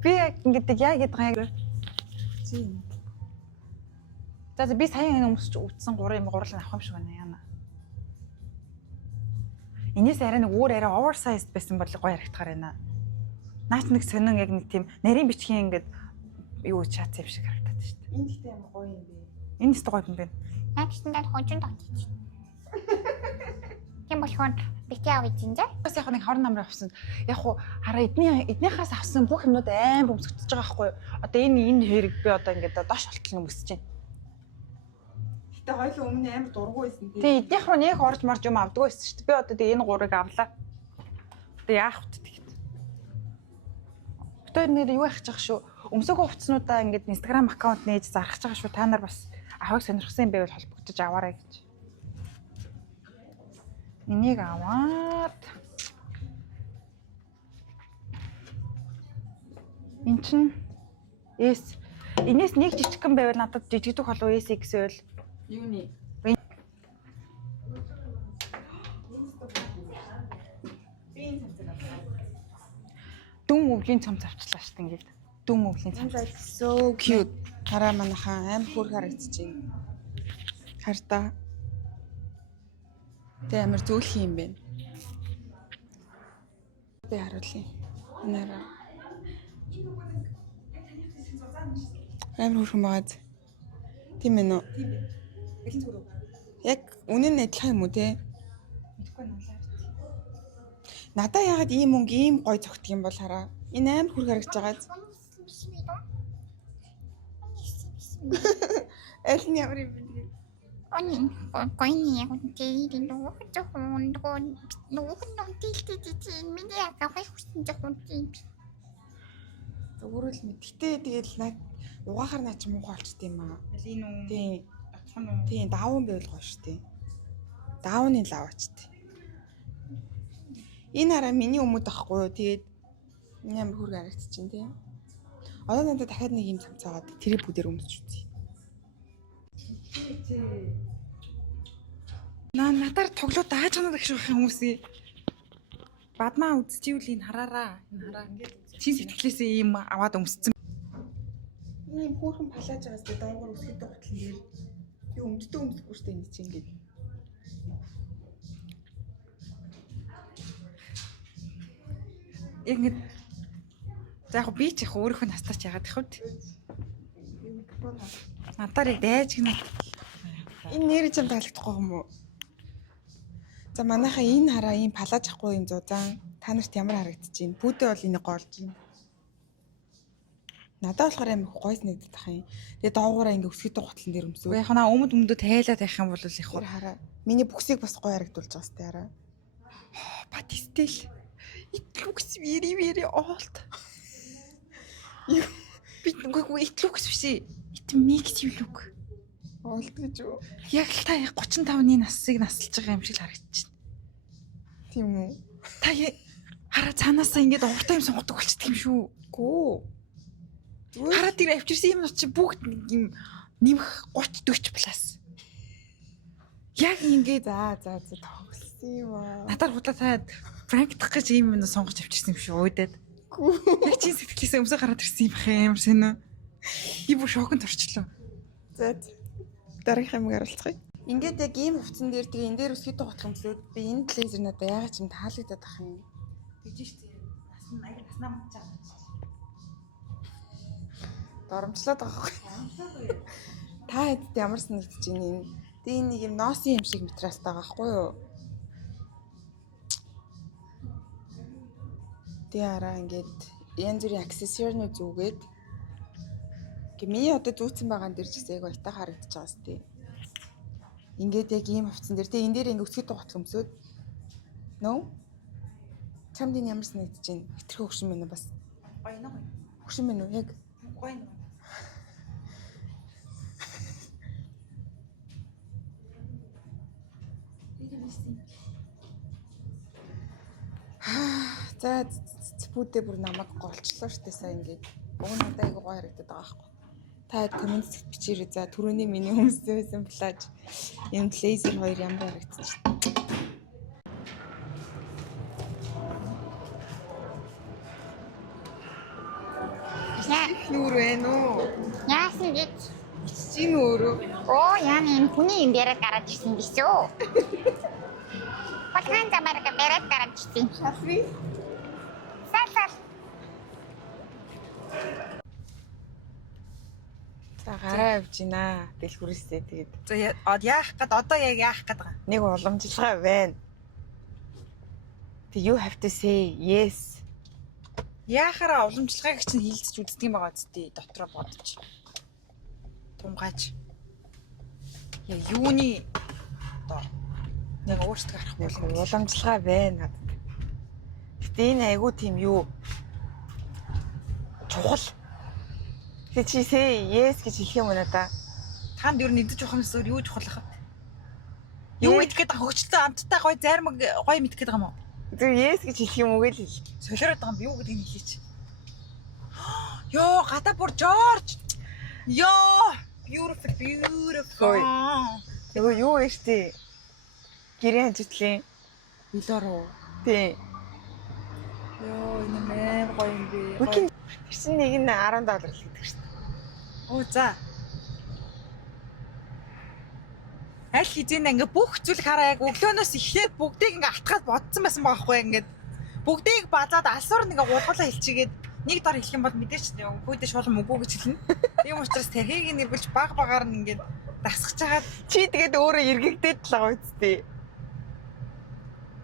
би яг ингээд яа гэдэг юм яг Тийм. За би сая энэ өмсч үтсэн 3 юм гурлын авах юм шиг байна яана. Энэс арай нэг өөр арай oversized байсан бол гоё харагдахаар байна. Наач нэг сонин яг нэг тийм нарийн бичгийн ингээд юу чац юм шиг харагдаад шүү дээ. Энэ ихтэй амар гоё юм бэ. Энэ ч гоё юм байна. Наагчдад хожин тогтчих. Тийм болохоор бити авъя зинзээ. Бас яг нэг хорон намрын авсан. Яг хуу хараа эднийхээс авсан бүх юмнууд амар өмсгдөж байгаа байхгүй юу? Одоо энэ хэрэг би одоо ингээд доош олтлон өмсөж байна. Гэтэ хоёул өмнө амар дургуй байсан тий. Тэгээ эднийх рүү нэг орж марж юм авдаггүй байсан шүү дээ. Би одоо тэгээ энэ гурыг авлаа. Тэгээ яах вэ тэгэхэд. Битээр нэр юу яах гэж шүү. Өмсөөгөө хувцснуудаа ингээд Instagram аккаунт нээж зарах гэж байгаа шүү. Та нар бас авах сонирхсан юм байвал холбогдож аваарай гэж. Энийг аваад эн чин энэс нэг жижигхэн байвал надад жижигдэх болов эс гэсэвэл Юуны? дүн өвлийн цом завчлаа шүү дээ ингээд. Дүн өвлийн цом. So cute. Хараа манайхаа амар хөөр харагдаж байна. Хартаа. Тэ амар зөөлх юм бэ. Тэ харуулъя. Нара. Амар хөрхөн байгааз. Тийм ээ нөө. Тийм ээ. Бэлэн зүрх. Яг үнэн нь адилхан юм уу те? Мэдхгүй налаа. Надаа ягаад ийм мөнгө ийм гой цогтг юм бол хараа. Энэ амар хөрх харагдаж байгааз. Аль нь ямар юм бэ тэгээд? Коины яг үнтэй нөгөө жоохон нөгөө тэлтэй миний яг авах хүссэн жоохон тийм. Өөрөө л мэд. Гэтэ тэгэл наа угаахаар наа чи муухай болчт юм аа. Алин үү? Тийм. Татах нь уу? Тийм, даавн байвал гоё штэ. Даавны лавчт. Энэ хараа миний өмд ахгүй юу? Тэгээд энэ амар хөрг харагдчихээн тийм. Одоо надад дахиад нэг юм цамцаагаад тэр бүдээр өмсч үзье. Надаар тоглоод дааж ханаад их шүүх хүмүүсээ бадмаа үзчихвэл энэ хараараа энэ хараа ингээд чин сэтгэлээсээ ийм аваад өмссөн. Энэ хөөрхөн палаж байгаас тэ доогоор үсгэдэг батлан дээр би өмддөө өмсөхгүй штэ энэ чинь ингээд. Яг ингэ за яг би ч яг өөрийнхөө настаач яагаад их вэ? Надаар дайж гинэ. Энэ нэр чам таалагдахгүй юм уу? За манайхаа энэ хараа ийм палаж ахгүй юм зузаан Та нарт ямар харагдаж байна? Бүүдээ бол энийг голж байна. Надад болохоор амар гой санагдах юм. Тэгээ доогоороо ингээ өсгөд готлон дээр өмсөв. Яг хана өмд тайлаад байх юм бол их Тэр хараа. Миний бүксийг бас гой харагдуулж байгаа сте хараа. Батистел. Итлүүкс вири олт. Би үгүй итлүүкс биш. Ит микс юлүк. Олд гэж юу? Яг л та 35-ны насыг насалж байгаа юм шиг л харагдаж байна. Тийм үү? Та хараа цаанаасаа ингээд уртаа юм сонгодог болчихдаг юм шүү. Гүү. Хараа тэр авчирсан юмнууд чи бүгд нэг юм нэмэх 30 40 плюс. Яг ингээд За тоглосон юм аа. надаар худлаа та пранктах гэж юм сонгож авчирсан юм шүү өөдөд. Яг чинь сэтгэлээсээ өмсө гараад ирсэн юм шинэ. Би бүр шоконд орчлоо. За дараагийн юмыг харуулцгаая. Ингээд яг ийм хувцсан дээр тэр энэ дээр өсгөд готлох юмлүүд би энэ блейзер надад яагаад ч юм таалагдаад ах юм. Тэгж штэ. Наснаа мч чаа. Доромжлоод байгаа байхгүй. Та хэд ямар санагдаж байна энэ? Тэгээ нэг юм носын юм шиг материалтай байгаа байхгүй юу? Тэгээ хараа ингээд янз бүрийн аксессуарнууд зүгээд миний одоо зүүцэн байгаа дэр ч гэсэн яг баятаа харагдаж байгаа сте. Ингээд яг ийм хувцсан дээр тэгээ энэ дээр ингээд өсгөд готлох өмсөд. Нөө? Чамд энэ ямар санагдаж байна? Хитрхи хөгшин мэнэ бас. Гоё нэ гоё. Хөгшин мэнэ үү яг? Гоё нэ. За бүдээ бүр намайг голчлоо штэ сая ингээд. Уг надад айгу гоё харагдаад байгаа байхгүй. Та хэд комент бичээрэй. За түрүүний миний хүмүүстэй байсан плаж энэ блейзер хоёр ямар харагдчих. Нүүр вэ нөө? Яасан гэж? Чи нүүр. Оо яа энэ хүний юм дээр гараад ирсэн биш үү? Батхан замаараа бэрэг гараад ирсэн. Шафи. Сал. За гараа явж гинэ. Дэлгүүрээсээ тэгээд. За яах гээд одоо яг яах гээд байгаа. Нэг уламжлага байна. You have to say yes. Яахаараа уламжлагыг чинь хилцэж үздэг юм байгаа зү дотроо бодож. Тунгааж. Яа юуны одоо яг өөрсдөө харах Нэг уламжлага байна надад. Гэтэ энэ айгуу тийм юу чухал. Тэг чи say yes гэж хэлэх юм надаа. Танд юу нэгдэж явах юмсээр юу чухал хаа. Юу идэх гээд байгаа хөгжөлтөө амттай гоё зарим гоё мэдэх гээд байгаа юм уу? Тэг yes гэж хэлэх юм уу гээл. Солиороод байгаа юм би юу гэдгийг хэлээч. Йоо гадаа бүр Жорж. Йоо beautiful. Нөгөө юу вэ штэ? Гэрээ хажуудлын Билоор уу? тий. Йоо энэ мэн гоё юм би. Үгүй чинь нэг нь $10 л гэдэг штэ. Оо за. Аль хизээ ингээ бүх зүйл хараа яг өглөөнөөс эхлээд бүгдийг ингээ алтгаад бодсон байсан байгаа хгүй ингээд бүгдийг базаад алсуур ингээ гургуулаа хэлчихгээд нэг дор хэлэх юм бол мэдээч хүйдэ шулам үгүй гэж хэлнэ. Тийм учраас тэрхийг нэрвэлж баг багаар нь ингээ дасгаж хагаад Чи тэгээд өөрөө эргэгдээд л байгаа үсттэй.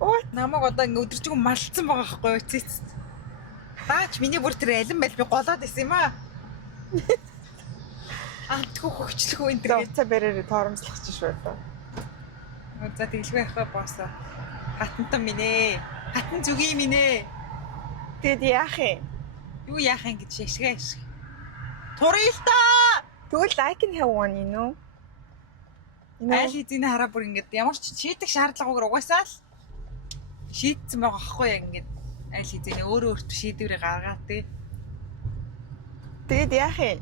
Оо намайг одоо ингээ өдөржингөө малтсан байгаа хгүй цэц. Баач миний бүр тэр алин байл би голоод исэн юм аа. Антгүй хөвчлөх үн тэр. цаа бэрээр торомслох чи шүү дээ. За тэглгүй яхаа босоо. Хатантан минь ээ. Хатан зүгийн минь ээ. Тэгэд яах юм? Юу яах юм гэж яшгаа. Туръя л та. Тэгвэл I can have one you know. Айл эзэн хараа бүр ингээд ямар ч шийдэх шаардлагагүй угаасаа л шийдсэн байгаа хгүй яг ингээд айл эзэн өөрөө өөртөө шийдвэрээ гаргаад тий. Тэгэд яах юм?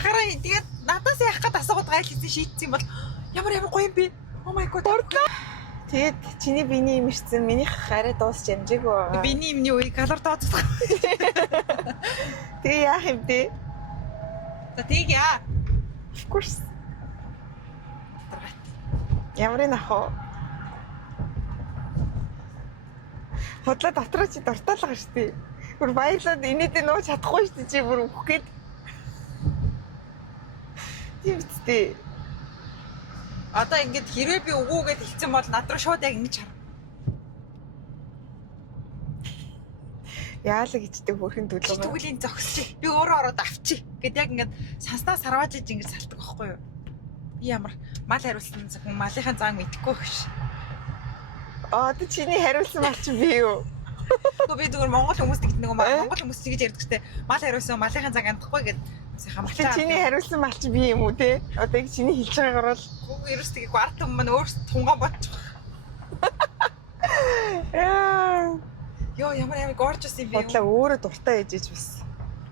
Хараа тэгээд надаас яах гээд асуугаад айл эзэн шийдсэн юм бол ямар гоё юм бэ? Oh my god. Тэгэд чиний биений юм ирсэн минийх арай дуусч амжаагүй байгаа. Биний юмний үе калор тооцох. Тэгээ яах юм бэ? За тийг яа. Of course. Ямар нэг ах. Хотлоо дотроо чи дуртаалгаа штэ. Бүр баярлаад инээдээ нууж чадахгүй штэ чи бүр өөх гээд. Тийм үстэй. Одоо ингэж хэрвээ би өгөөгээд хэлсэн бол над руу шууд яг ингэж хар. Яалаа гिचдэг хөрхэн чи дүүлээ. түглийн зогсчих. Би өөрөө ороод авчи. Гэт яг ингээд санснаа сарвааж иж ингэж салтдаг байхгүй юу? Би ямар мал хариулсан хүн малынхаа зааг мэдэхгүй багш. Тэ чиний хариулсан мал чи би юу? Гэхдээ би зүгээр монгол хүмүүст гэдэг нэг монгол хүмүүс чигэж ярьдаг штэ. Мал хариулсан малынхаа зааг андахгүй гэд хамтлаа. Чиний хариулсан мал чи би юм уу те? Одоо яг чиний хэлж байгаагаар бол ерөөс тийг кварт юм маань өөрсдөө тунган бодчих. Йоо ямар gorgeous юм бэ? бодлоо өөрөө дуртай ээж бас.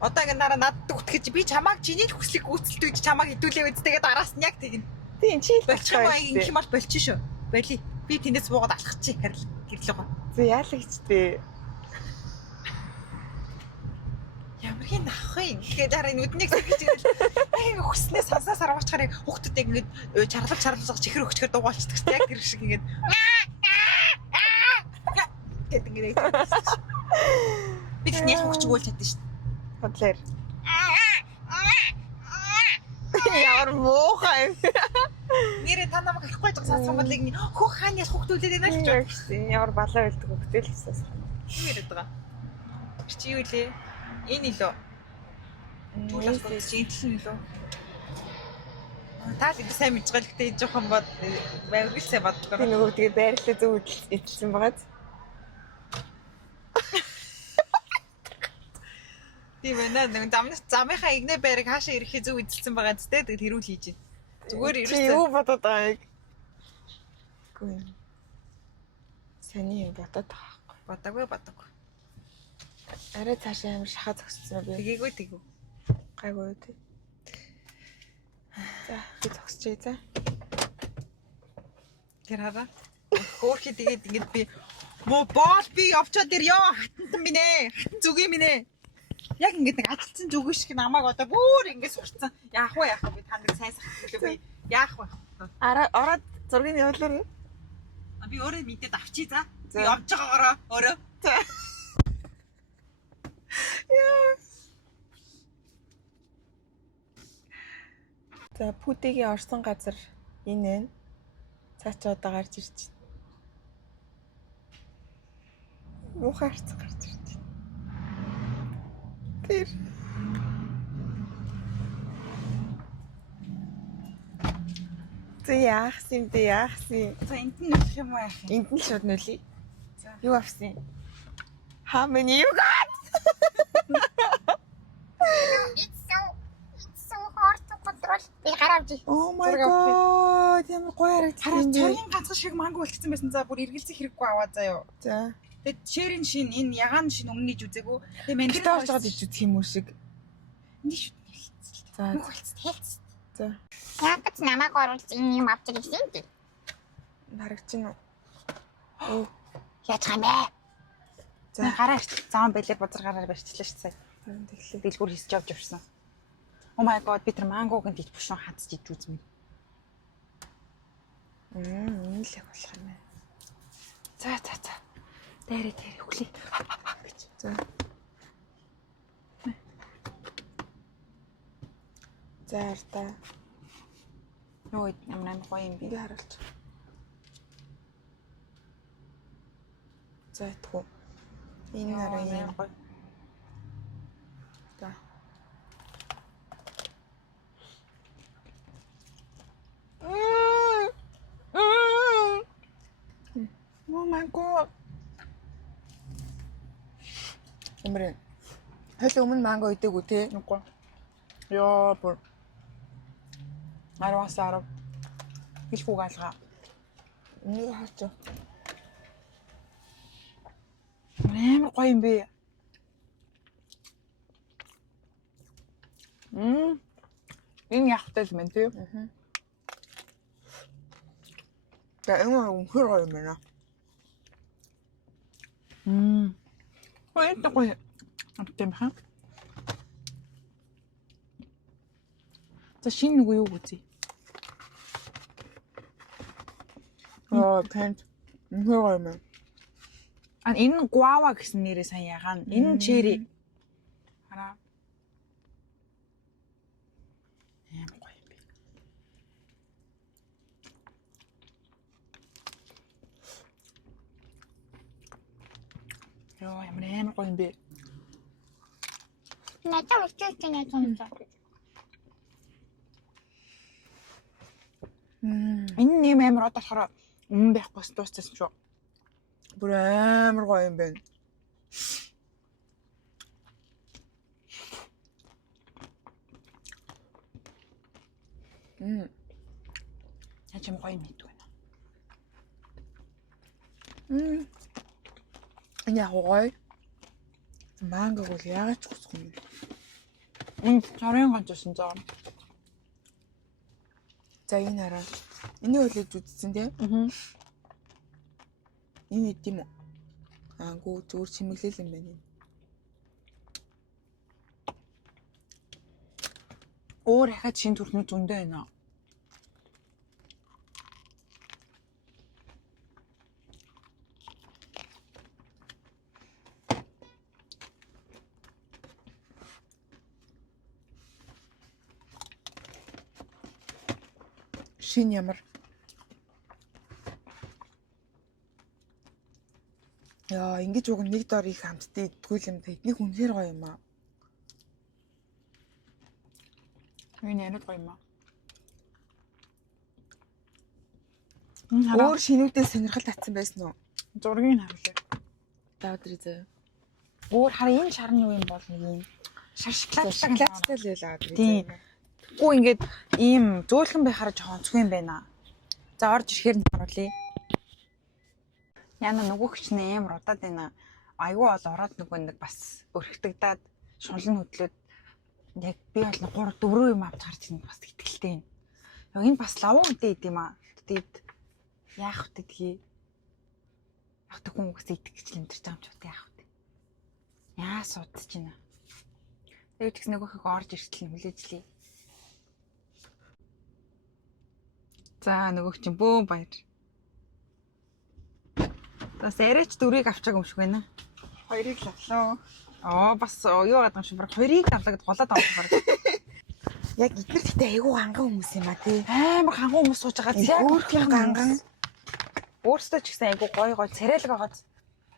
Одоо ингэ над үтгэж би чамааг чиний хүслийг гүйцэлт үйж чамааг хідүүлээ үз тэгээд араас нь яг тэгнэ. Тийм чи болчих юм аа ингэх юм бол болчих шүү. Боли. Би тэндээс буугаад алхачих гэрлээ гоо. Зөө яалаа гिचтэй. Ямар хин ах вэ? Гэхдээ дараа нүднийг сэгэж ирэл. Хүснээ сансаа сарваачаар хүүхдүүд ингэ чарлаж чихэр өгчгөр дугаалцдаг шүү. Яг тэр шиг ингэ гэт ингэ. Би тэнд яг өгч өгөөл чадсан шүү. Бодлоор. Ямар муухай. Нэрээ та намайг харахгүй байгаа сонссон бол ингэ хөх хааны хүүхдүүлээд байна л гэж бодсон. Ямар балаа байлдаг хөвгөл хийсээс. Юу яриад байгаа? Чи юу лээ? Энэ илүү. Туулах гэж интэл илүү. Та л ингэ сайн мэдж байгаа л гэдэг жоохон бод баяргүйсээ боддог. Би нөгөө тэгээ байрлалаа зөв эдэлсэн байгаад. Тийм байна. Нэг замынхаа игнэ байрыг хаашаа ирэхээ зөв эзэлсэн байгаа зү тэгээд хэрүүл хийж байна. Зүгээр ерөөсөө юу бодоод байгаа юм? Гүн. Саний юм бодоод байгаа. Бодоогүй. Арай цаашаа амар шахаа зогссон би. Тэгээгүй. Гайгүй тий. За, би зогсчихъя за. Тэр хараа. Хөөхий тэгээд ингэж би боол би явчаад тэр ёо хатантан минь ээ. Хатан зүгийн минь ээ. Яг ингэж нэг ажилтсан зүг шиг намайг одоо бүр ингэж сурцсан. Яах вэ би танд сайн сахилаа би. Яах вэ? Ороод зургийг явуулаа. Би өөрөө мэдээд авчи за. Би явж байгаагаараа өөрөө. За пүтэгийн орсон газар энэ цаачаа одоо гарч ирж байна. Муухай харц гарч ирж байна. Тэр яахсан бэ яахсан. За энд нь нөх юм аа. Энд нь шууд нөлий. Юу авсан? How many you got? It's so hard to control. Би гаравж. Oh my god. Ямар гоё харагдсан бэ? Цагийн ганцхан шиг манго болчихсон байсан. За бүр эргэлзэх хэрэггүй аваа заяа. За. Тэгээд ширийн шин энэ ягаан шин өмнө иж үзээгүй. Тэгээд мандрин орж байгаа иж үзэх юм уу шиг. Энд шүү. За. Хэлц. За. Яг ч намайг оруулж энэ юм авч ирсэн юм. Харагч нь уу. Яаж ханаа? За гараа заан байлэр бузаргаараа барьчихлаа шүү сая. Тэгэхээр дэлгүүр хийсч явж явсан. Oh my god би тэр мангог нь диж бушин хатж иж үзмээ. Энэ л яг болох юм байна. За. Дээрээ хүлээ. гэж. За. За арта. Нөө ямар гоё юм би харуулж. За тху. Энэ нарийн гоё. За. Oh my god. Эмрэн. Хэл өмнө манго идэггүй те. Нүггүй. Ёо бүр. Аравасаар. Илхүү гаалгаа. Нэг хаач. Амар гоё юм бэ. Энэ яхтай л мэн тий. За энэ үнхээр гоё юм байна. Гоё. Амтэн хаа. За шинэ нэг юу үзье. Танд үнхээр гоё юм байна. Энэ гуава гэсэн нэрээ сайн ягаана. Энэ чери. Хараа. Амар гоё юм бэ. Яа, ямар гоё юм бэ. надад өчөөч нэг юм. Энэ нэм амар одоо болохоор өмнө байхгүй дууссан ч юу. Бүр амар гоё юм байна. Яаж юм гоё юм хийдэг байна. Энэ яг гоё. Манго бол яагаад ч хүсэх юм бэ? Энэ царийн ганцсан заа. За энэ хараа. Энийг хөлөж үзсэн тийм. Энэ идэм үү? Аагүй зүгээр чимэглэл юм байна. Өөр хахад шин төрхнөө зөндөө байна. Шин ямар. Яа, ингэж уг нэг дор их хамттай идэггүй юм да. Эднийг үнэхээр гоё юм аа. Энэ яриад гоё юм аа. Өөр шинүүдээс сонирхол татсан байсан уу? Зургийг харуулъя. Даадри зөө. Өөр хараа энэ шар нь юу юм бол нэг юм шоколадтай л байлаа. Тийм. Гүү ингээд ийм зөөлхөн байхаараа жоохон онцгүй юм байна. За орж ирэхээр нь харуулъя. Яна нөгөөгч нь амар удаад байна. Айгүй бол ороод нөгөө нэг бас өрхтөгдаад шунлан хөдлөөд яг би бол 3 4 юм авч гарч ирэх бас ихтгэлтэй юм. Яг энэ бас лавуу үнэтэй идэм аа. Тэгэд яах вэ гэдгийг яг тэг хүн үгс идэх гэж лэмдэрч байгаа юм ч яах вэ? Яа судаж байна. Тэгээд тэгс нөгөөхийг орж иртэл хүлээжлээ. За нөгөөх чинь бөө баяр. За сэрэж 4-ийг авчааг юм шиг байна. 2-ыг лавлаа. Бас юу гадаг юм шиг баг 2-ыг давлагд голоод авах баг. Яг эдгээр гэхдээ айгүй ганган хүмүүс юм аа тий. Амар ханган хүмүүс сууж байгаа. Өөрхөн ганган. Өөрсдөө ч гэсэн айгүй гоё царайлаг байгаад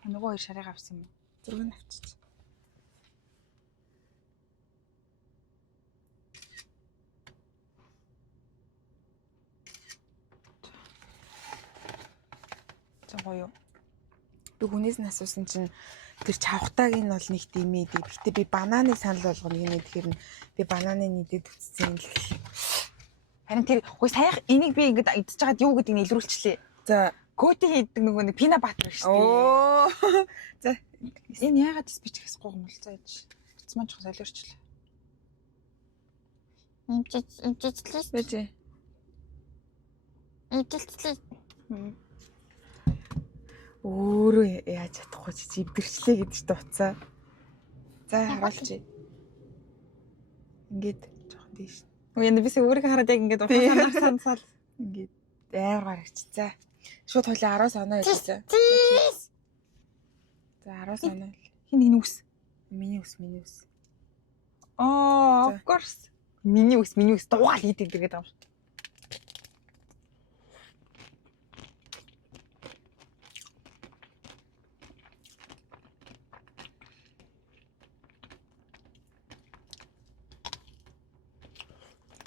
нөгөө 2 шарыг авсан юм. 6 авчиж. Гоё. Би хүнээс нь асуусан чинь тэр чавхтааг нь бол нэг тийм ээ. Гэхдээ би бананыг санал болгоно гинэ. Тэгэхээр би бананы нийтэд үтцсэн л. Харин тэр хөөе саяхан энийг би ингэж идчихэж байгаад юу гэдгийг илрүүлчихлээ. За коти хийдэг нөгөө нэг пина баттер шүү дээ. Оо. За энэ яагаад спич хийхгүй юм бол за ээж. Бицман ч солиорчлаа. Имжижлээ. бэж. Имжижлээ. Өөрөө яаж чадахгүй чи эвдэрчлээ гэдэг ч дуцаа. За харуулчих. Ингээд жоохон тийш. Үгүй бис өөрийгөө хараад яг ингээд ухаан сансаал Ингээд амар гарагч. За шууд хойлоо 10 санаа хэлээ. За 10 санаа. хин үс. Миний үс. Of course. Миний үс дугаал хийдэг гэдэг юм шиг.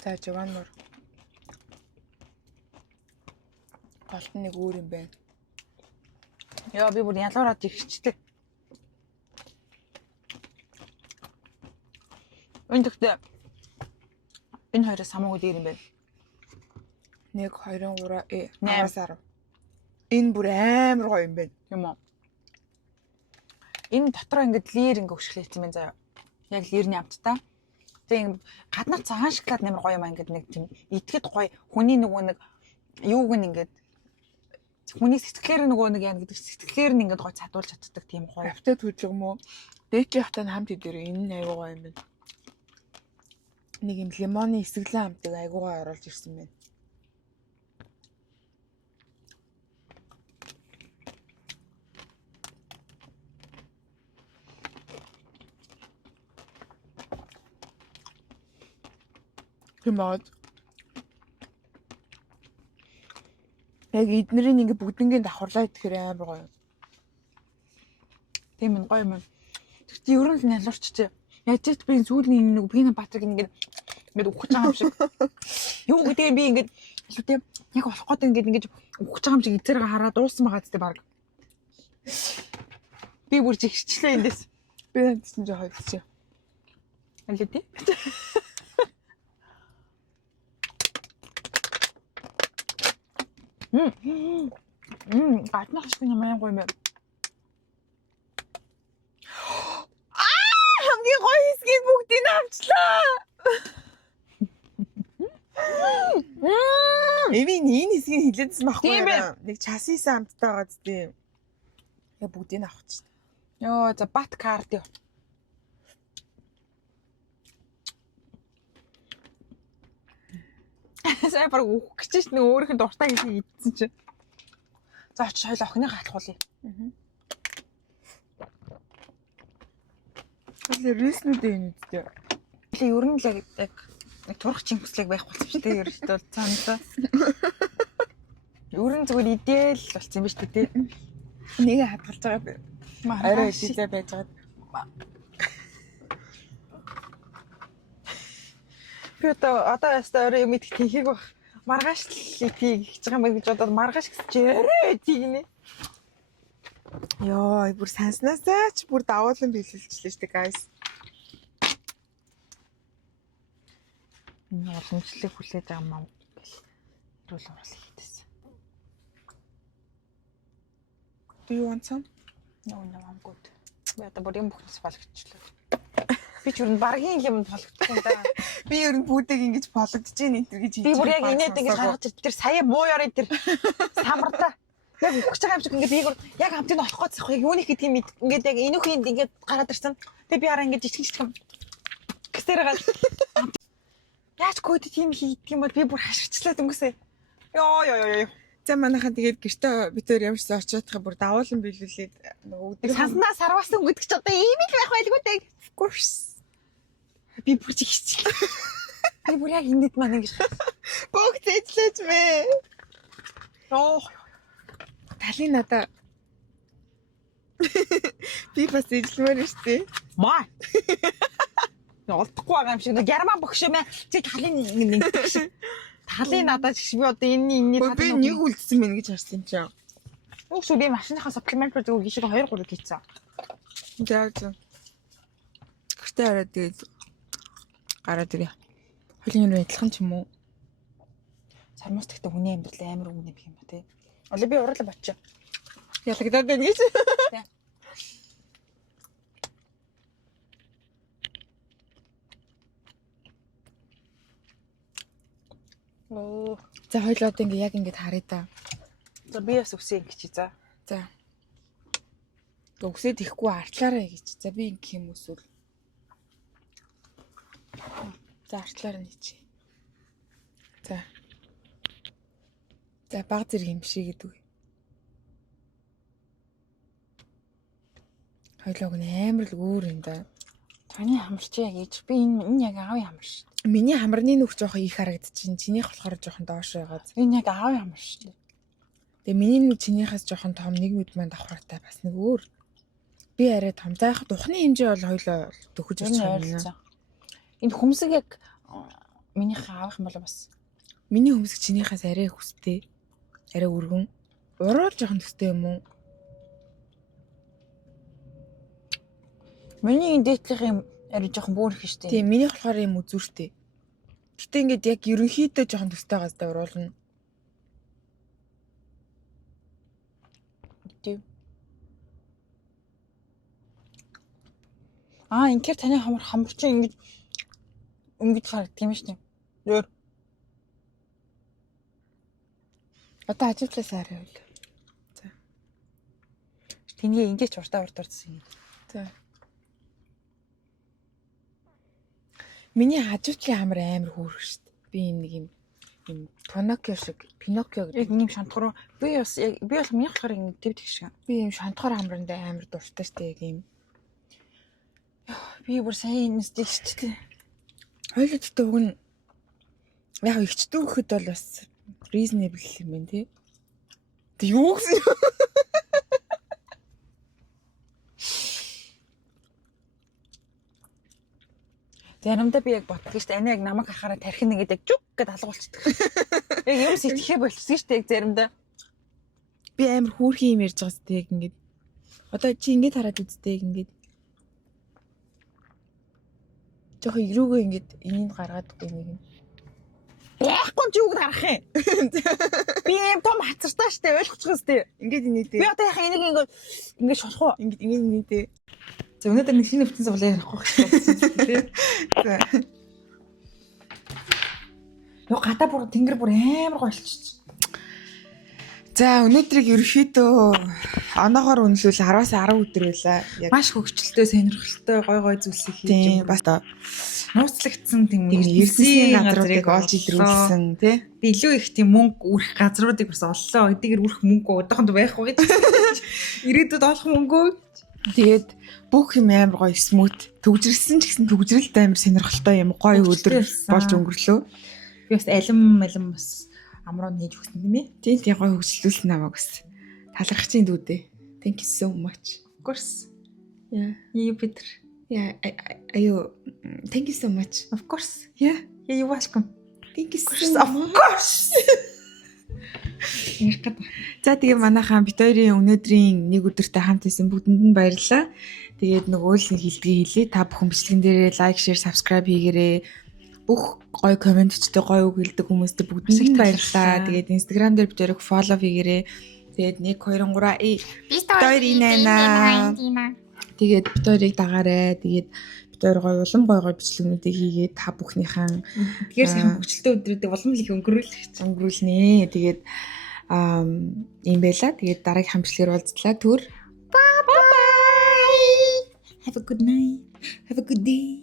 За Жованнор. Голт нэг өөр юм байна. Яа би бүр ялгараад ирчихлээ. Өндөгтөө энэ хоёроос хамаагүй дээр юм байна. 1 2 3 8 10. Энэ бүр амар гоё юм байна. Тийм үү. Энэ дотроо ингээд лир ингээ өшглээсэн байна заяа. Яг лирний амттай. Тэгээ гаднаа цагаан шоколад нэмэр гоё юм ингээд нэг тийм итгэхэд гоё хүний нөгөө нэг юуг нь ингээд хүний сэтгэлээр нөгөө нэг яа гэдэг сэтгэлээр нь ингээд гоё цадуулж чаддаг тийм гоё. Авто түүж юм уу? Дээчийн хатан хамт идээр энэ аягүй гоё юм байна. Нэг юм лимоны эсгэлэн хамтыг аяйгуугаа оруулж ирсэн байна. Хэмээд яг эднэрийн ингээ бүгднгийн давхарлаа идэхээр амар гоё. Тийм ээ гоё юм. Тэгтээ ер нь л нялуурчтэй. Яаж ч би сүүлийн нэг Пина Патрик ингээд өгч байгаа юм шиг. Юу гэдэг би ингээд шүтээ яг болох гээд ингээд өгч байгаа юм шиг эзэргээ хараад дууссан байгаа зү баг. Би бүр жигчлээ эндээс. Би надсан жоо хойлчих. Аль тий? Гаднах шиг юм аян гоё юм. Хамгийн гоё хэсгийг бүгдийг авчлаа. Эвийн энэ хэсгийг хилээдсэн байхгүй Тийм юу? Нэг часис амттай байгаа зү. Яг бүгдийг авах чинь. Йоо за бат карт юу. Сая баг өөх гэж чинь өөрийнх нь дуртай гэж идсэн чинь. За очиж хоёул охины гатлахуулъя. Тэр рейснүүд энэ үстэй. Би ер нь л яг нэг турах чингслэг байх болсон шүү дээ. Ерөөхдөө бол цаанаа. Ер нь зүгээр идэл болсон юм ба шүү дээ. Нэг хадгалж байгаа. Арай идэлээ байж байгаа. Би одоо ястаа орой юм идэх хийхийг баг. Маргааш л хийх гэж байгаа юм байна гэж бодоод маргааш гэсч орой тийгнэ. Йоо, бүр санснасаа ч бүр давуулан биелүүлчихлээ шүү дээ, guys. Энэ уламжлалыг хүлээж байгаа мам гэл ирүүл уурал хийдсэн. Do you want some? No, I'm good. Би одоо бүр юм бүхнээс болгочихлоо. Би ч юу баргийн юмд болгочихсон да. Би ер нь бүүдэг ингэж болгодож ийн энэ төр гэж би бүр яг инээд ингэж гаргаж ир тэр сая муу яруу тэр самарта. Яг өгч байгаа юм шиг ингээд би яг хамтыг олох гоцсах яг юуны гэдэг юм ингээд яг энүүхийн ингээд гараад ирсэн. Тэгээ би хараа ингээд жижиг гэсээр гал. Яаж код тийм хийдэг юм бол би бүр хашгирчлаа дөнгөсөө. Йоо. За манайхаа тэгээд гэртээ битээр ямарчсан очиодох бүр давуулан биелүүлээд нөгөө санснаа сарвасан гэдэг ч одоо ийм л байх байлгүй дээ. Of course. Би бүр жигч. Би бүр яг инээд маань ингэж бүгд эзлэж мэ. Йоо. Талын надаа. Би бас эзлэмээр штэ. Маа. Олдохгүй байгаа юм шиг герман богш юм аа. Чи талын ингэдэг шиг. Талын надад чи би одоо энэний би нэг үлдсэн мэн гэж харсан юм чинь. Үгүй би машиныхаа саплимент зүгээр гişиг 2 3 хийцэн. За. Гэртээ хараад тэгээд гараад ирээ. Холийн юу адилхан ч юм уу? Сармас гэхдээ хүний амьдрал амар өгнө юм ба тий. Олоо би уралаа бочоо. Ялагдаад байна гэж. Оо. За хоёул одоо ингээ яг ингээд харъя та. За би бас үсээ ингэ чи за. За. Өгсөд ихгүй артлаараа гэж. За би ингэ юм эсвэл. За артлаараа нээч. За. За баг зэрэг юм шиг гэдэг. Хоёлог нь амар л өөр юм да. Таны хамарч яг ээж би энэ яг аавын хамар шүү. Миний хамрны нүх жоохон их харагдчихээн. Чинийх болохоор жоохон доош байгаад. Энэ яг аавын хамар шүү. Тэгээ миний нүх чинийхээс жоохон том нэг нүд маань давхартай бас нэг өөр. Би арай том. За яг тухны хэмжээ бол хоёлоо төхөж очих юм байна. Энэ хүмсэг яг минийх аавах юм бол бас миний хүмсэг чинийхээс арай хүстэй. Арай өргөн. Уруул жоохон төстэй юм уу? миний энэ дээдлийнх юм арай жоохон бөөрөх штеп. Тийм, миний болохоор юм үзүүртэй. Гэтэ ингээд яг ерөнхийдөө жоохон төстэй газтай уруулна. Тийм. Инхээр таны хамар чинь ингэж харагддаг юм штеп. Өөр. Одоо ажиглаас арай үл. За. Тэнийг ингэж урдсан юм. За. Миний хажуутлын хамар амар хөөрөх штт. Би нэг юм Pinocchio шиг Pinocchio гэдэг. Яг ийм шантгар. Би бол миний болохоор ингэ дэвдэг шиг. Би юм шантгар хамранд амар дуртай штт яг юм. Би бүр сайн стилчтэй. Хоёул гэхдээ уг нь яг ихчдүү гэхэд бол бас reasonable юм байна тий. Тэг юу гэсэн юм? Заримдаа би яг боддог шүү дээ. Ани яг намайг харахаараа тархин ингээд яг жүг гэдээ алгуулчихдаг. Яг юм сэтгэхээ болчихсон шүү дээ яг заримдаа. Би амар хүүрхэн юм ярьж байгаа сте яг ингээд. Одоо чи ингээд хараад үзтээ ингээд. Жохо ирүүгөө ингээд энийг гаргаадгүй нэг юм. Яахгүй ч юуг харах юм. Би юм том хацартаа шүү дээ ойлгочих хэвчээ. Ингээд инээдээ. Би одоо яхаа энийг ингээд шолох уу? Ингээд инээдээ. За өнөөдөр нэг шинэ өвчин суулаа ярихгүй хэрэгтэй. За. Юу гадаа бүр тэнгэр бүр амар гойлчих. За өнөөдрийг ерөөхдөө оноогоор үнэлвэл 10-аас 10 өдөр байлаа. Яг Маш хөвгчлөлтөө сонирхолтой гой зүйлсийг хийж тийм байгаа. бас та Нууцлагдсан тийм эрдэнэсийн газруудыг олж илрүүлсэн тий. Би илүү их тийм мөнгө үрэх газруудыг бас оллоо. Эдгээр үрэх мөнгө одоохонд байхгүй гэж. Ирээдүйд олох мөнгөө. Тэгээд бүх юм амар гоё смут. Төгжрэлсэн ч гэсэн төгжрэлт амар сонирхолтой юм гоё өдөр болж өнгөрлөө. Би бас алим бас амруу нээж өгсөн юм ээ. Тийм гоё хөгжлүүлсэн намайг бас. Талархаж ин дүүдээ. Thank you so much. Of course. Yeah. You better. Yeah, thank you so much. Of course. Yeah. Yeah, you're welcome. Thank you so Of much. course. За тэгээ манайхаа бит хоёрын өнөөдрийн нэг өдөртөө хамт исэн бүгдэнд нь баярлалаа. Тэгээд нөгөө л нэг хэлдгийг хэлье. Та бүхэн бичлэгэн дээрээ лайк, share, subscribe хийгээрэй. Бүх гоё комент өчтэй гоё үг хэлдэг хүмүүстээ бүгдэнд нь баярлалаа. Тэгээд Instagram дээр бит хоёрыг follow хийгээрэй. Тэгээд 1 2 3 Тэгээд бит хоёрыг дагаарай. Тэгээд бит хоёр гоё улам гоё бичлэгнүүдийг хийгээд та бүхнийхэн Тэгэхээр сайн хөвгчлөлтөө өдрүүдийг улам их өнгөрүүлнэ. Тэгээд юм байла. Тэгээд дараагийн хамтлагаар уулзлаа. Түр. Bye. Have a good night. Have a good day.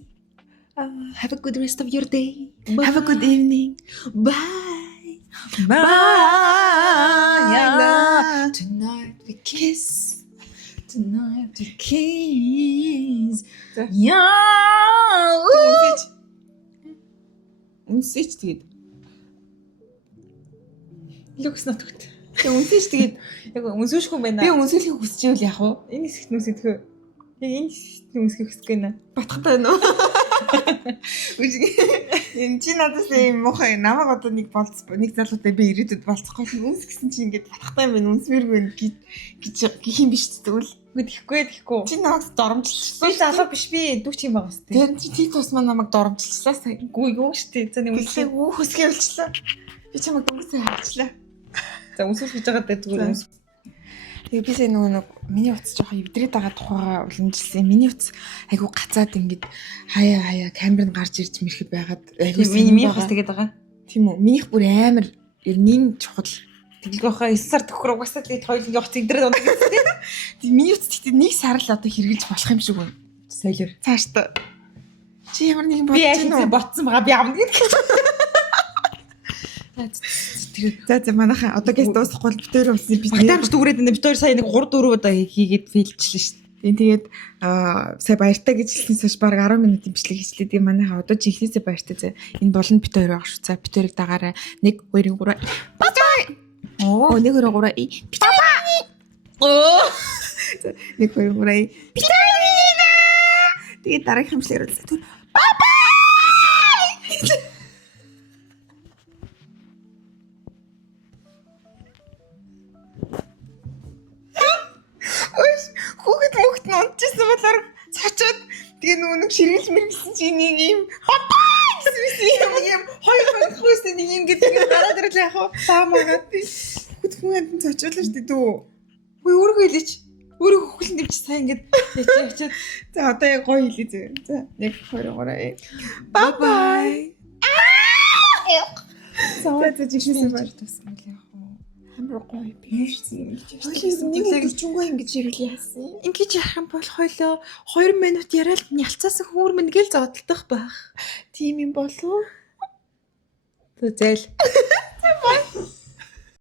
Have a good rest of your day. Have a good evening. Bye. Bye. Tonight we kiss. Tonight we kiss. Yeah. Үнсэж тэгээд. Looks not good. Тэгээд үнсэж тэгээд Яг үнсвэшгүй байна. би үнсэхийг хүсэж ивэл яах вэ? Энэ хэсэгт нүсэдхөө. Яг энэ хэсэгт нүсэх хүсэж байна. Батхтай байна уу? Энэ чи надаас юм мохоо намайг одоо нэг залуутай би ирээдүйд болцохгүй үнс гэсэн чи ингээд батхтай юм байна үнсмэргүй гэж гэх юм биш тэгвэл Тэгэхгүй. чи намайг доромжилчихсан. Би залуу биш би дүүч юм байгаа сте. Тэр чи тусмаа намайг доромжилчихлаа сая. Гүү юу штэ. За нэг Үлээ үнсээ. хөсгөө болчихлоо. Би чамайг дөнгөсөө харчлаа. За үнсвэж гэж байгаа дээр зүгээр үнс. Тэгээ би сая нөгөө миний утас жоохон эвдрээд байгаа тухайга уламжилсан. Миний утас айгу гацаад ингээд хаяа камеранд гарч ирж мэрхэд байгаад Миний хас тэгээд байгаа. тийм үү. Минийх бүр амар ернийн чухал. Тэглэх байхаа 9 сар төхөр угаасаа тэгээд хоёулын явц игдрээд ундаг гэсэн. Тэг миний утас гэхдээ нэг сар л одоо хэрглэж болох юм шиг байна. Соёлор. Цаашдаа. Чи ямар нэгэн Би бодож яаж байна уу? ботсон байгаа би авна гэдэг. За манайхаа одоо гэс дуусахгүй л битээр болсон би. Багтаамж дүүрээд энэ бид хоёр сая нэг 3-4 удаа хийгээд фейлчлээ шүү дээ. Тэгээд сая баяртай гэж хэлсэнээс баг 10 минутын бичлэг хийлээ. Тэгээ манайхаа одоо чи ихнээсээ баяртай зэ. Энэ болон бит хоёр байгаа шүү. За бит хоёрыг дагаарай. 1 2 3. Оо 1 2 3. Бит. Оо. 1 2 3. Бит. Тэгээд дараагийн хамслагаар үзлээ. Бай бай. Хүүхэд мөхт нь унтчихсан болоор цачаад тэгээ нөгөө нэг ширгэлж мэргэлсэн чи нэг юм гэсэн юм хоёр хойс нэг юм гэдэг гараад ирлээ яах вэ? Таамагаад би хүүхэд нь цачуулаа шүү дээ дүү. Хөөе өөрөө хэлээч. Өөрөө хөхлөн дэвч сайн ингээд ячаад. За одоо яг гоё хэлээ зөө. За 1 2 3. Bye bye. За жишээсээ баяр тасгал яах вэ? Амар гоё би хийсэн. Хоёулаа нэг өчнгөө ингэж ирэл яасан. Ингээд яах юм бол хойлоо 2 минут яриад нялцаасан хөөр мэнгээл зодтолдох байх. Тийм юм болов уу? За зээл.